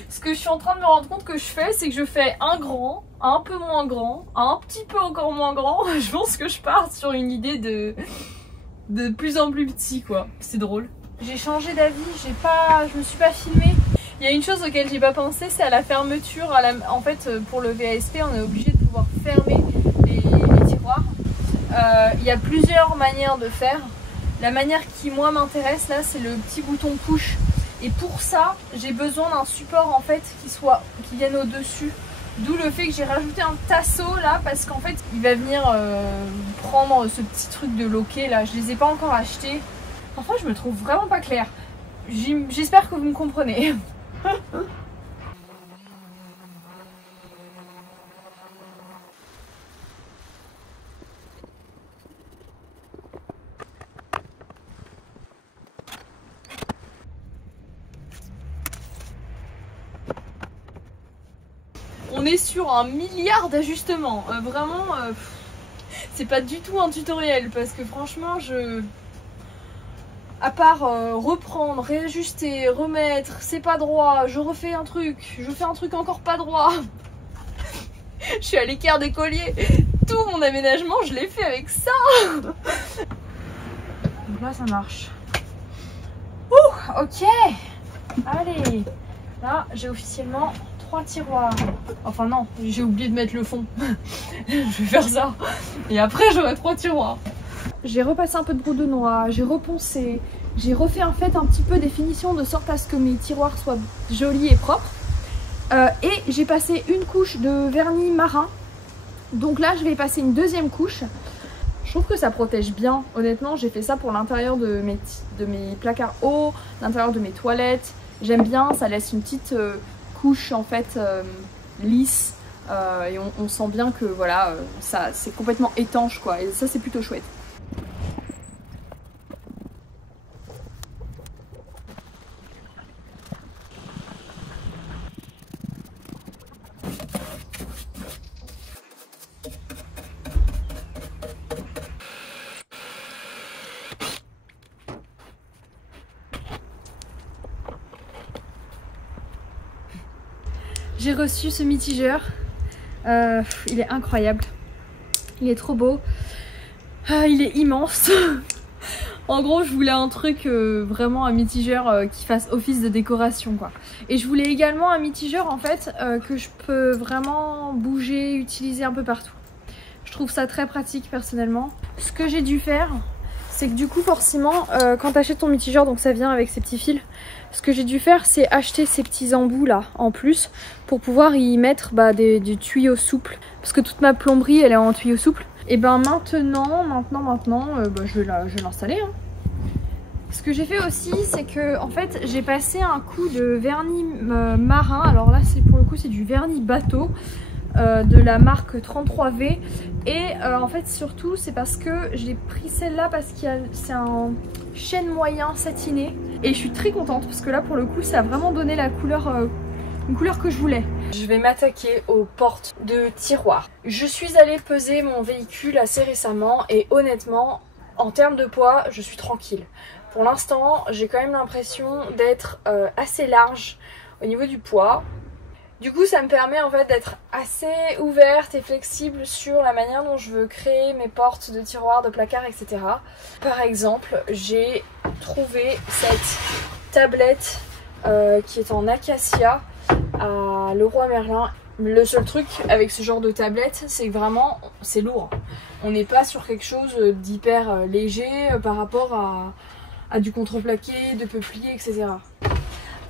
Ce que je suis en train de me rendre compte que je fais, c'est que je fais un grand, un peu moins grand, un petit peu encore moins grand. Je pense que je pars sur une idée de plus en plus petit, quoi. C'est drôle. J'ai changé d'avis, je me suis pas filmée. Il y a une chose auquel j'ai pas pensé, c'est à la fermeture. En fait, pour le VASP, on est obligé de pouvoir fermer les tiroirs. Il y a plusieurs manières de faire. La manière qui, moi, m'intéresse, là, c'est le petit bouton push. Et pour ça, j'ai besoin d'un support, en fait, qui vienne au-dessus. D'où le fait que j'ai rajouté un tasseau, là, parce qu'en fait, il va venir prendre ce petit truc de loquet, là. Je les ai pas encore achetés. Enfin, je me trouve vraiment pas claire. J'espère que vous me comprenez. On est sur un milliard d'ajustements. Vraiment, c'est pas du tout un tutoriel parce que franchement, à part reprendre, réajuster, remettre, c'est pas droit, je refais un truc, je fais un truc encore pas droit. Je suis à l'écart des colliers. Tout mon aménagement, je l'ai fait avec ça. Donc là, ça marche. Ouh, ok. Allez. Là, j'ai officiellement 3 tiroirs. Enfin non, j'ai oublié de mettre le fond. Je vais faire ça. Et après, j'aurai 3 tiroirs. J'ai repassé un peu de brodeau noir, j'ai reponcé, j'ai refait en fait un petit peu des finitions de sorte à ce que mes tiroirs soient jolis et propres. Et j'ai passé une couche de vernis marin. Donc là, je vais passer une deuxième couche. Je trouve que ça protège bien. Honnêtement, j'ai fait ça pour l'intérieur de mes placards hauts, l'intérieur de mes toilettes. J'aime bien, ça laisse une petite couche en fait lisse. Et on sent bien que voilà, ça c'est complètement étanche quoi. Et ça, c'est plutôt chouette. J'ai reçu ce mitigeur, il est incroyable, il est trop beau, il est immense. En gros, je voulais un truc, vraiment un mitigeur qui fasse office de décoration quoi. Et je voulais également un mitigeur en fait que je peux vraiment bouger, utiliser un peu partout. Je trouve ça très pratique personnellement. Ce que j'ai dû faire, c'est que du coup forcément quand tu achètes ton mitigeur, donc ça vient avec ces petits fils, ce que j'ai dû faire c'est acheter ces petits embouts là en plus pour pouvoir y mettre des tuyaux souples parce que toute ma plomberie elle est en tuyaux souples. Et ben maintenant je vais l'installer hein. Ce que j'ai fait aussi c'est que en fait j'ai passé un coup de vernis marin. Alors là c'est pour le coup c'est du vernis bateau de la marque 33V et en fait surtout c'est parce que j'ai pris celle-là parce que c'est un chêne moyen satiné et je suis très contente parce que là pour le coup ça a vraiment donné la couleur, une couleur que je voulais. Je vais m'attaquer aux portes de tiroirs. Je suis allée peser mon véhicule assez récemment et honnêtement en termes de poids je suis tranquille. Pour l'instant j'ai quand même l'impression d'être assez large au niveau du poids. Du coup ça me permet en fait d'être assez ouverte et flexible sur la manière dont je veux créer mes portes de tiroirs, de placards, etc. Par exemple j'ai trouvé cette tablette qui est en acacia à Leroy Merlin. Le seul truc avec ce genre de tablette c'est que vraiment c'est lourd. On n'est pas sur quelque chose d'hyper léger par rapport à du contreplaqué, de peuplier, etc.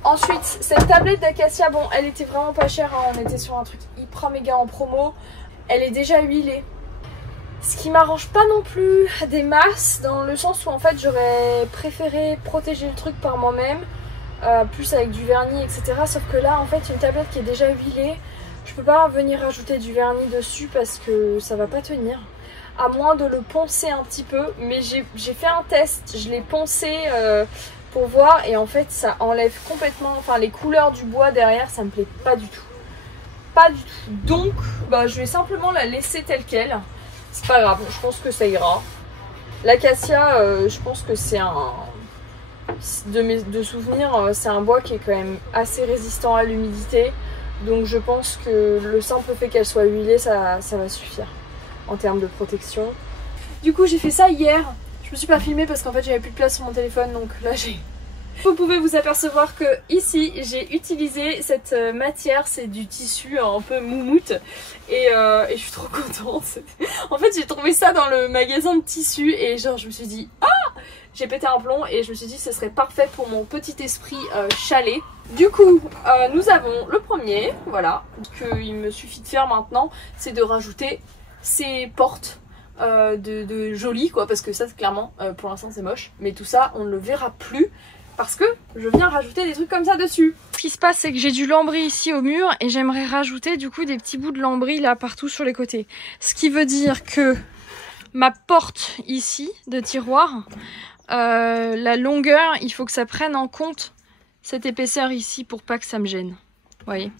Ensuite, cette tablette d'acacia, bon, elle était vraiment pas chère, hein, on était sur un truc hyper méga en promo. Elle est déjà huilée. Ce qui m'arrange pas non plus des masses, dans le sens où en fait j'aurais préféré protéger le truc par moi-même, plus avec du vernis, etc. Sauf que là, en fait, une tablette qui est déjà huilée, je peux pas venir rajouter du vernis dessus parce que ça va pas tenir. À moins de le poncer un petit peu, mais j'ai fait un test, je l'ai poncé pour voir et en fait ça enlève complètement, enfin les couleurs du bois derrière ça me plaît pas du tout. Pas du tout. Donc je vais simplement la laisser telle quelle. C'est pas grave, je pense que ça ira. L'acacia, je pense que c'est de souvenirs, c'est un bois qui est quand même assez résistant à l'humidité. Donc je pense que le simple fait qu'elle soit huilée, ça va suffire en termes de protection. Du coup j'ai fait ça hier. Je me suis pas filmée parce qu'en fait j'avais plus de place sur mon téléphone, donc là j'ai... Vous pouvez vous apercevoir que ici j'ai utilisé cette matière, c'est du tissu un peu moumoute et je suis trop contente. En fait j'ai trouvé ça dans le magasin de tissus et genre je me suis dit ah, j'ai pété un plomb et je me suis dit que ce serait parfait pour mon petit esprit chalet. Du coup nous avons le premier, voilà, qu'il me suffit de faire maintenant, c'est de rajouter ces portes de jolies quoi, parce que ça clairement pour l'instant c'est moche, mais tout ça on ne le verra plus. Parce que je viens rajouter des trucs comme ça dessus. Ce qui se passe, c'est que j'ai du lambris ici au mur et j'aimerais rajouter du coup des petits bouts de lambris là partout sur les côtés. Ce qui veut dire que ma porte ici de tiroir, la longueur, il faut que ça prenne en compte cette épaisseur ici pour pas que ça me gêne. Vous voyez,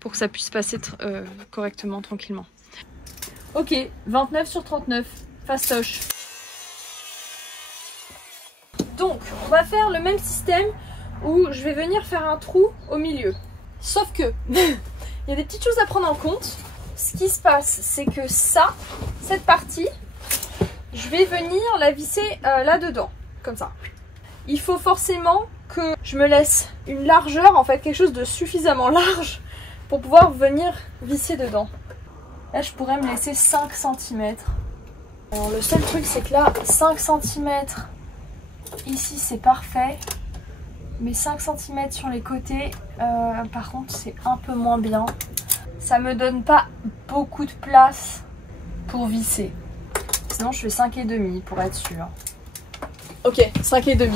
pour que ça puisse passer correctement, tranquillement. Ok, 29 sur 39, fastoche. Donc, on va faire le même système où je vais venir faire un trou au milieu. Sauf que, il y a des petites choses à prendre en compte. Ce qui se passe, c'est que ça, cette partie, je vais venir la visser là-dedans, comme ça. Il faut forcément que je me laisse une largeur, en fait, quelque chose de suffisamment large pour pouvoir venir visser dedans. Là, je pourrais me laisser 5 cm. Alors, le seul truc, c'est que là, 5 cm... Ici c'est parfait, mais 5 cm sur les côtés, par contre c'est un peu moins bien. Ça me donne pas beaucoup de place pour visser. Sinon je fais 5,5 pour être sûre. Ok, 5,5.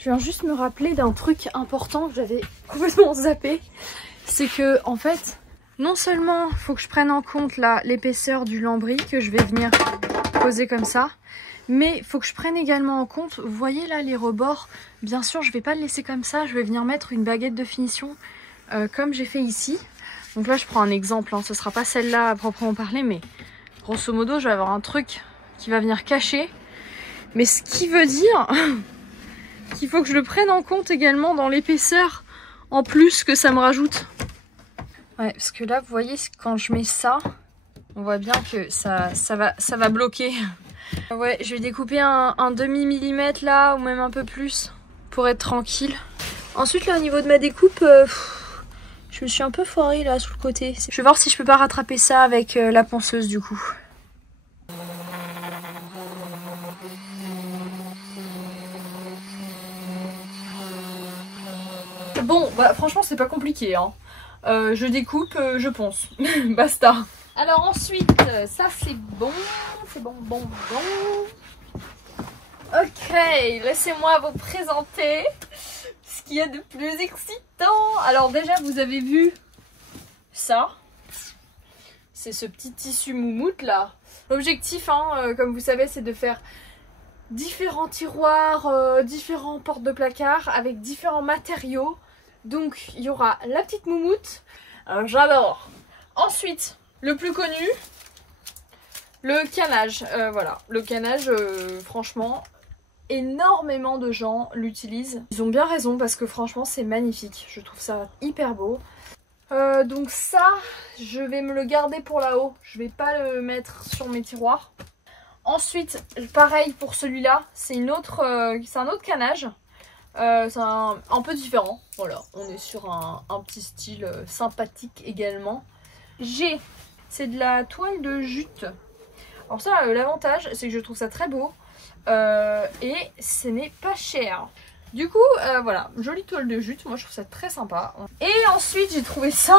Je viens juste me rappeler d'un truc important que j'avais complètement zappé. C'est que en fait, non seulement il faut que je prenne en compte l'épaisseur du lambris que je vais venir poser comme ça, mais il faut que je prenne également en compte, vous voyez là les rebords, bien sûr je vais pas le laisser comme ça, je vais venir mettre une baguette de finition comme j'ai fait ici. Donc là je prends un exemple, hein, ce sera pas celle-là à proprement parler, mais grosso modo je vais avoir un truc qui va venir cacher. Mais ce qui veut dire... qu'il faut que je le prenne en compte également dans l'épaisseur en plus que ça me rajoute. Ouais, parce que là, vous voyez, quand je mets ça, on voit bien que ça va bloquer. Ouais, je vais découper un demi-millimètre là, ou même un peu plus, pour être tranquille. Ensuite, là, au niveau de ma découpe, je me suis un peu foirée là, sur le côté. Je vais voir si je peux pas rattraper ça avec la ponceuse du coup. Bon, bah franchement c'est pas compliqué, hein. Je découpe, je ponce. Basta. Alors ensuite, ça c'est bon. C'est bon. Ok, laissez-moi vous présenter ce qu'il y a de plus excitant. Alors déjà, vous avez vu ça. C'est ce petit tissu moumoute là. L'objectif, hein, comme vous savez, c'est de faire différents tiroirs, différents portes de placard avec différents matériaux. Donc il y aura la petite moumoute, j'adore. Ensuite, le plus connu, le canage. Voilà, le canage, franchement, énormément de gens l'utilisent. Ils ont bien raison parce que franchement c'est magnifique, je trouve ça hyper beau. Donc ça, je vais me le garder pour là-haut, je vais pas le mettre sur mes tiroirs. Ensuite, pareil pour celui-là, c'est un autre canage. C'est un peu différent. Voilà, on est sur un petit style sympathique également. G, c'est de la toile de jute. Alors ça, l'avantage, c'est que je trouve ça très beau et ce n'est pas cher. Du coup, voilà, jolie toile de jute, moi je trouve ça très sympa. Et ensuite, j'ai trouvé ça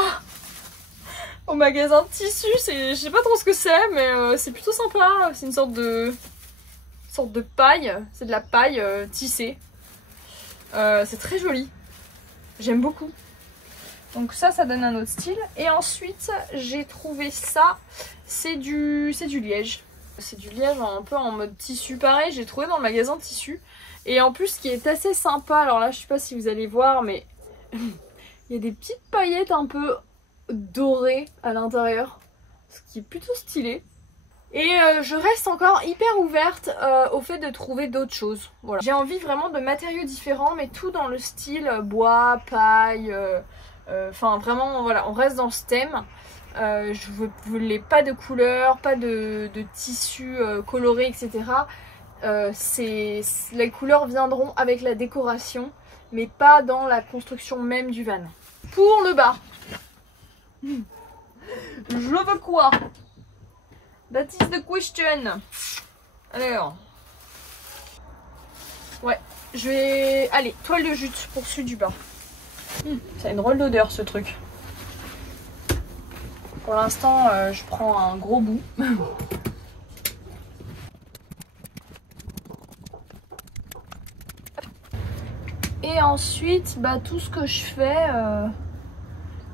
au magasin de tissus. Je sais pas trop ce que c'est, mais c'est plutôt sympa. C'est une sorte de paille, c'est de la paille tissée. C'est très joli, j'aime beaucoup. Donc ça donne un autre style. Et ensuite j'ai trouvé ça, c'est du liège. C'est du liège un peu en mode tissu, pareil, j'ai trouvé dans le magasin de tissus. Et en plus ce qui est assez sympa, alors là je sais pas si vous allez voir, mais il y a des petites paillettes un peu dorées à l'intérieur, ce qui est plutôt stylé. Et je reste encore hyper ouverte au fait de trouver d'autres choses. Voilà. J'ai envie vraiment de matériaux différents, mais tout dans le style bois, paille, enfin vraiment voilà, on reste dans ce thème. Je voulais pas de couleurs, pas de tissus colorés, etc. Les couleurs viendront avec la décoration, mais pas dans la construction même du van. Pour le bas, je veux quoi? That is the question. Alors, ouais, je vais... Allez, toile de jute pour celui du bas. Ça a une drôle d'odeur ce truc. Pour l'instant, je prends un gros bout. Et ensuite, bah, tout ce que je fais,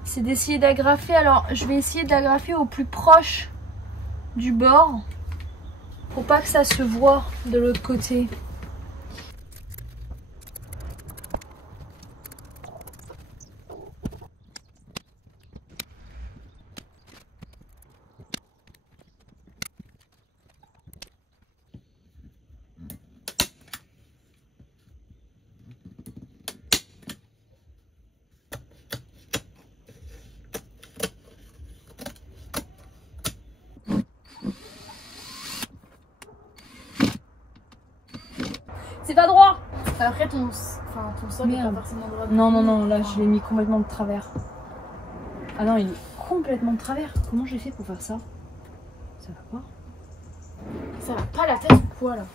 c'est d'essayer d'agrafer. Alors, je vais essayer d'agrafer au plus proche du bord pour pas que ça se voit de l'autre côté. C'est pas droit. Après ton sol n'est pas forcément droit. Non, là je l'ai mis complètement de travers. Ah non, il est complètement de travers. Comment j'ai fait pour faire ça? Ça va pas? Ça va pas la tête ou quoi là?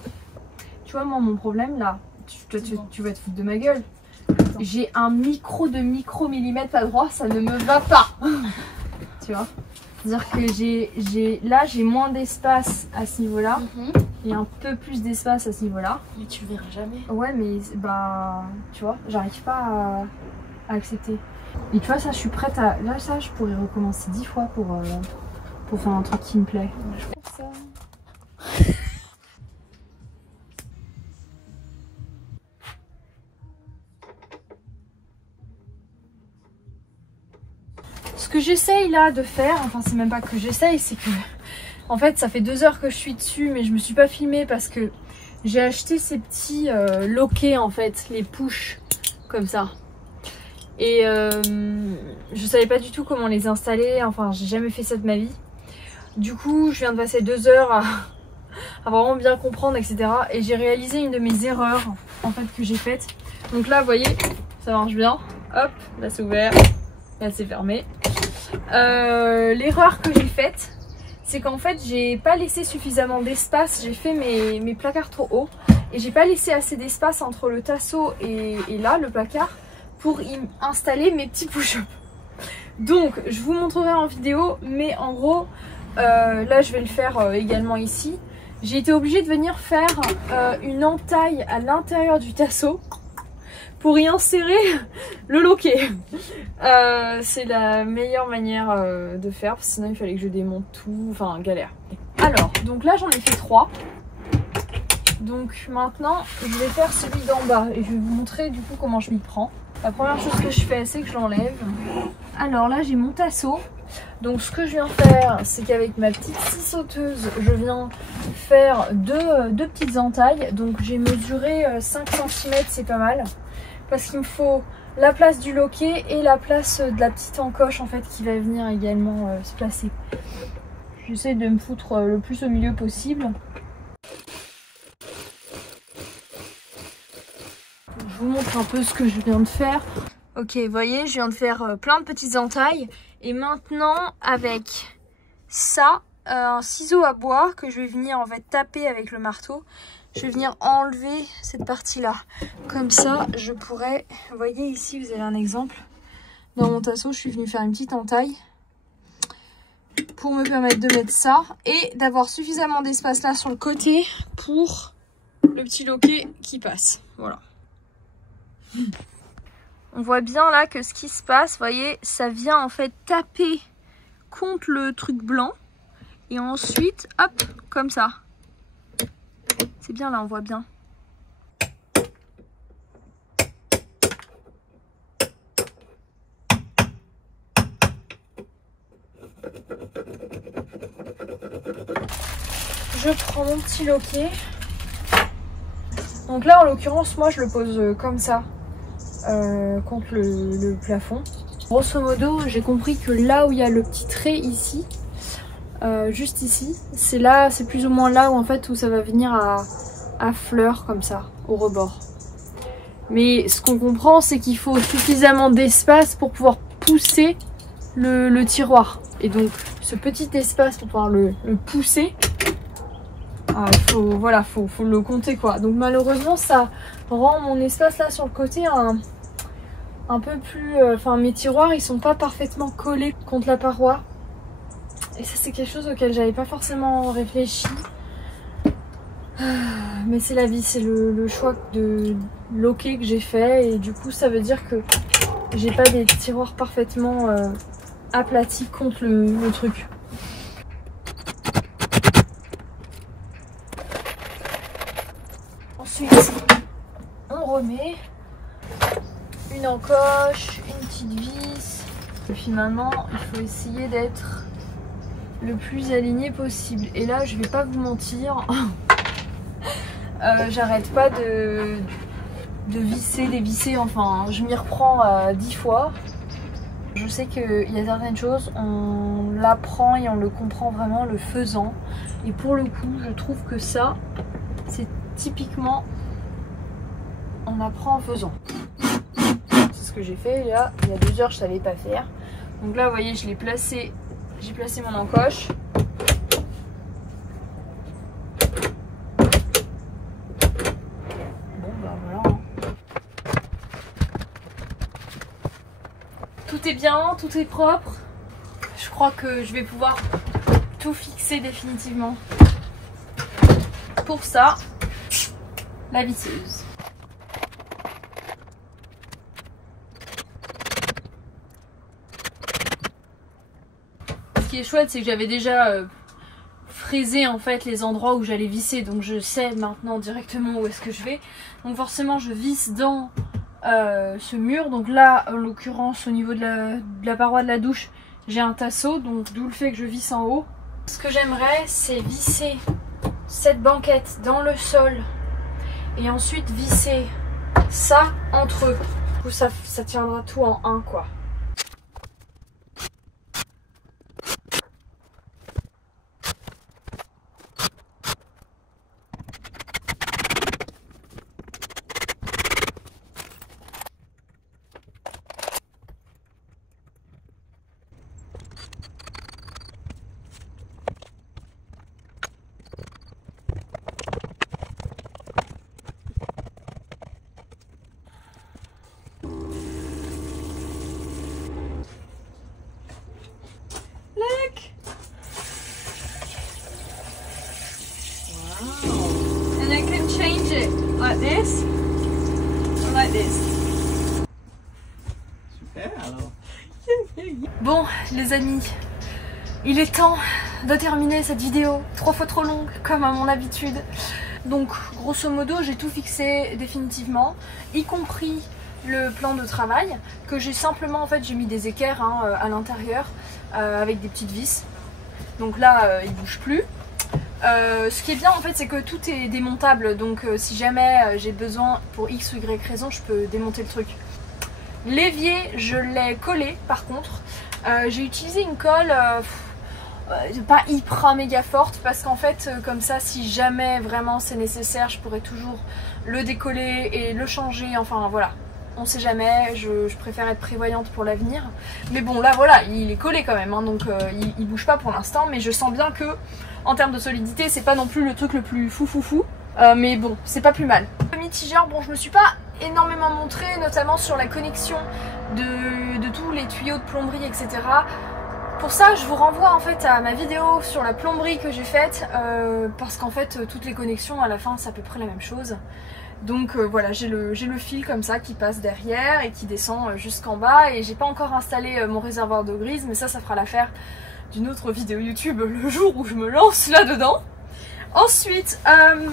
Tu vois, moi mon problème là, tu vas te foutre de ma gueule. J'ai un micro de micromillimètre à droite, ça ne me va pas. Tu vois? C'est-à-dire que là j'ai moins d'espace à ce niveau-là. Et un peu plus d'espace à ce niveau-là. Mais tu le verras jamais. Ouais, mais bah, tu vois, j'arrive pas à accepter. Et tu vois, ça, je suis prête à... Là, ça, je pourrais recommencer 10 fois pour faire un truc qui me plaît. Je fais ça. Ce que j'essaye là de faire, enfin, c'est même pas que j'essaye, c'est que... En fait, ça fait 2 heures que je suis dessus, mais je me suis pas filmée parce que j'ai acheté ces petits loquets, en fait, les push, comme ça. Et je savais pas du tout comment les installer, enfin, j'ai jamais fait ça de ma vie. Du coup, je viens de passer 2 heures à vraiment bien comprendre, etc. Et j'ai réalisé une de mes erreurs, en fait, que j'ai faite. Donc là, vous voyez, ça marche bien. Hop, là c'est ouvert, là c'est fermé. L'erreur que j'ai faite, c'est qu'en fait j'ai pas laissé suffisamment d'espace, j'ai fait mes placards trop hauts et j'ai pas laissé assez d'espace entre le tasseau et là le placard pour y installer mes petits push-ups. Donc je vous montrerai en vidéo, mais en gros là je vais le faire également ici. J'ai été obligée de venir faire une entaille à l'intérieur du tasseau pour y insérer le loquet. C'est la meilleure manière de faire, parce que sinon il fallait que je démonte tout, enfin galère. Alors, donc là j'en ai fait 3. Donc maintenant je vais faire celui d'en bas et je vais vous montrer du coup comment je m'y prends. La première chose que je fais, c'est que je l'enlève. Alors là j'ai mon tasseau. Donc ce que je viens faire, c'est qu'avec ma petite scie sauteuse, je viens faire deux petites entailles. Donc j'ai mesuré 5 cm, c'est pas mal. Parce qu'il me faut la place du loquet et la place de la petite encoche en fait qui va venir également se placer. J'essaie de me foutre le plus au milieu possible. Je vous montre un peu ce que je viens de faire. Ok, vous voyez, je viens de faire plein de petites entailles. Et maintenant, avec ça, un ciseau à bois que je vais venir en fait taper avec le marteau, je vais venir enlever cette partie-là. Comme ça, je pourrais... Vous voyez ici, vous avez un exemple. Dans mon tasseau, je suis venue faire une petite entaille pour me permettre de mettre ça et d'avoir suffisamment d'espace là sur le côté pour le petit loquet qui passe. Voilà. On voit bien là que ce qui se passe, vous voyez, ça vient en fait taper contre le truc blanc et ensuite, hop, comme ça. C'est bien là, on voit bien. Je prends mon petit loquet. Donc là, en l'occurrence, moi, je le pose comme ça, contre le plafond. Grosso modo, j'ai compris que là où il y a le petit trait ici, juste ici, c'est là, c'est plus ou moins là où en fait où ça va venir à fleur comme ça, au rebord. Mais ce qu'on comprend, c'est qu'il faut suffisamment d'espace pour pouvoir pousser le tiroir. Et donc, ce petit espace pour pouvoir le pousser, voilà, faut le compter quoi. Donc malheureusement, ça rend mon espace là sur le côté un peu plus... Enfin, mes tiroirs, ils sont pas parfaitement collés contre la paroi. Et ça, c'est quelque chose auquel j'avais pas forcément réfléchi. Mais c'est la vie, c'est le choix de loquet que j'ai fait. Et du coup, ça veut dire que j'ai pas des tiroirs parfaitement aplatis contre le truc. Ensuite, on remet une encoche, une petite vis. Et puis maintenant, il faut essayer d'être le plus aligné possible. Et là, je vais pas vous mentir, j'arrête pas de visser, dévisser, enfin, je m'y reprends 10 fois. Je sais qu'il y a certaines choses, on l'apprend et on le comprend vraiment le faisant. Et pour le coup, je trouve que ça, c'est typiquement, on apprend en faisant. C'est ce que j'ai fait là, il y a 2 heures, je savais pas faire. Donc là, vous voyez, je l'ai placé. J'ai placé mon encoche. Bon bah voilà. Hein. Tout est bien, tout est propre. Je crois que je vais pouvoir tout fixer définitivement. Pour ça, la visseuse. Ce qui est chouette, c'est que j'avais déjà fraisé en fait les endroits où j'allais visser, donc je sais maintenant directement où est-ce que je vais. Donc forcément je visse dans ce mur. Donc là en l'occurrence au niveau de la paroi de la douche, j'ai un tasseau, donc d'où le fait que je visse en haut. Ce que j'aimerais, c'est visser cette banquette dans le sol et ensuite visser ça entre eux. Du coup ça tiendra tout en un quoi. Look! Wow. And I can change it like this or like this. Super alors. Bon les amis, il est temps de terminer cette vidéo 3 fois trop longue comme à mon habitude. Donc grosso modo j'ai tout fixé définitivement, y compris le plan de travail que j'ai simplement en fait j'ai mis des équerres à l'intérieur avec des petites vis. Donc là il bouge plus. Ce qui est bien en fait c'est que tout est démontable, donc si jamais j'ai besoin pour X ou Y raison je peux démonter le truc. L'évier je l'ai collé par contre, j'ai utilisé une colle pas hyper méga forte, parce qu'en fait comme ça, si jamais vraiment c'est nécessaire, je pourrais toujours le décoller et le changer, enfin voilà. On sait jamais, je préfère être prévoyante pour l'avenir. Mais bon là voilà, il est collé quand même, hein, donc il bouge pas pour l'instant. Mais je sens bien que en termes de solidité, c'est pas non plus le truc le plus fou. Mais bon, c'est pas plus mal. Le mitigeur, bon je me suis pas énormément montrée, notamment sur la connexion de tous les tuyaux de plomberie, etc. Pour ça, je vous renvoie en fait à ma vidéo sur la plomberie que j'ai faite, parce qu'en fait toutes les connexions à la fin c'est à peu près la même chose. Donc voilà, j'ai le fil comme ça qui passe derrière et qui descend jusqu'en bas, et j'ai pas encore installé mon réservoir d'eau grise, mais ça fera l'affaire d'une autre vidéo YouTube le jour où je me lance là-dedans. Ensuite,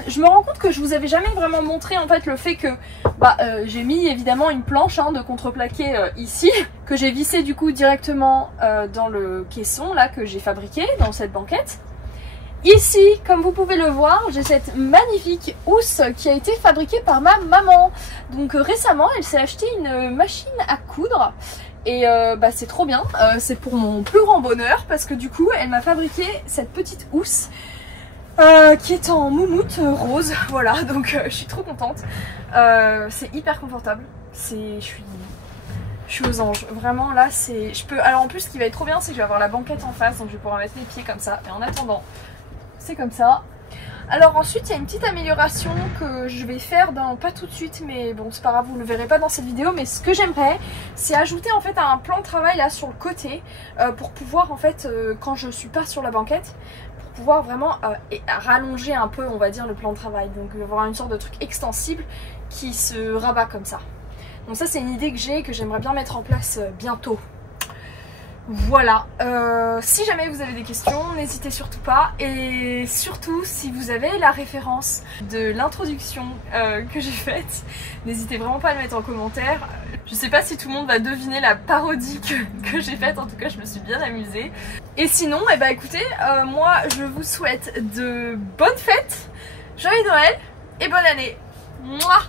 je me rends compte que je vous avais jamais vraiment montré en fait le fait que j'ai mis évidemment une planche de contreplaqué ici, que j'ai vissé du coup directement dans le caisson là que j'ai fabriqué dans cette banquette. Ici, comme vous pouvez le voir, j'ai cette magnifique housse qui a été fabriquée par ma maman. Donc récemment, elle s'est acheté une machine à coudre. Et c'est trop bien, c'est pour mon plus grand bonheur, parce que du coup, elle m'a fabriqué cette petite housse qui est en moumoute rose. Voilà, donc je suis trop contente. C'est hyper confortable. Je suis aux anges. Vraiment, là, alors en plus, ce qui va être trop bien, c'est que je vais avoir la banquette en face, donc je vais pouvoir mettre les pieds comme ça. Et en attendant, c'est comme ça. Alors ensuite il y a une petite amélioration que je vais faire pas tout de suite, mais bon c'est pas grave, vous le verrez pas dans cette vidéo, mais ce que j'aimerais c'est ajouter en fait un plan de travail là sur le côté pour pouvoir en fait quand je suis pas sur la banquette, pour pouvoir vraiment rallonger un peu on va dire le plan de travail, donc avoir une sorte de truc extensible qui se rabat comme ça. Donc ça c'est une idée que j'ai, que j'aimerais bien mettre en place bientôt. Voilà, si jamais vous avez des questions, n'hésitez surtout pas, et surtout si vous avez la référence de l'introduction que j'ai faite, n'hésitez vraiment pas à le mettre en commentaire. Je sais pas si tout le monde va deviner la parodie que j'ai faite, en tout cas je me suis bien amusée. Et sinon, écoutez, moi je vous souhaite de bonnes fêtes, joyeux Noël et bonne année. Mouah.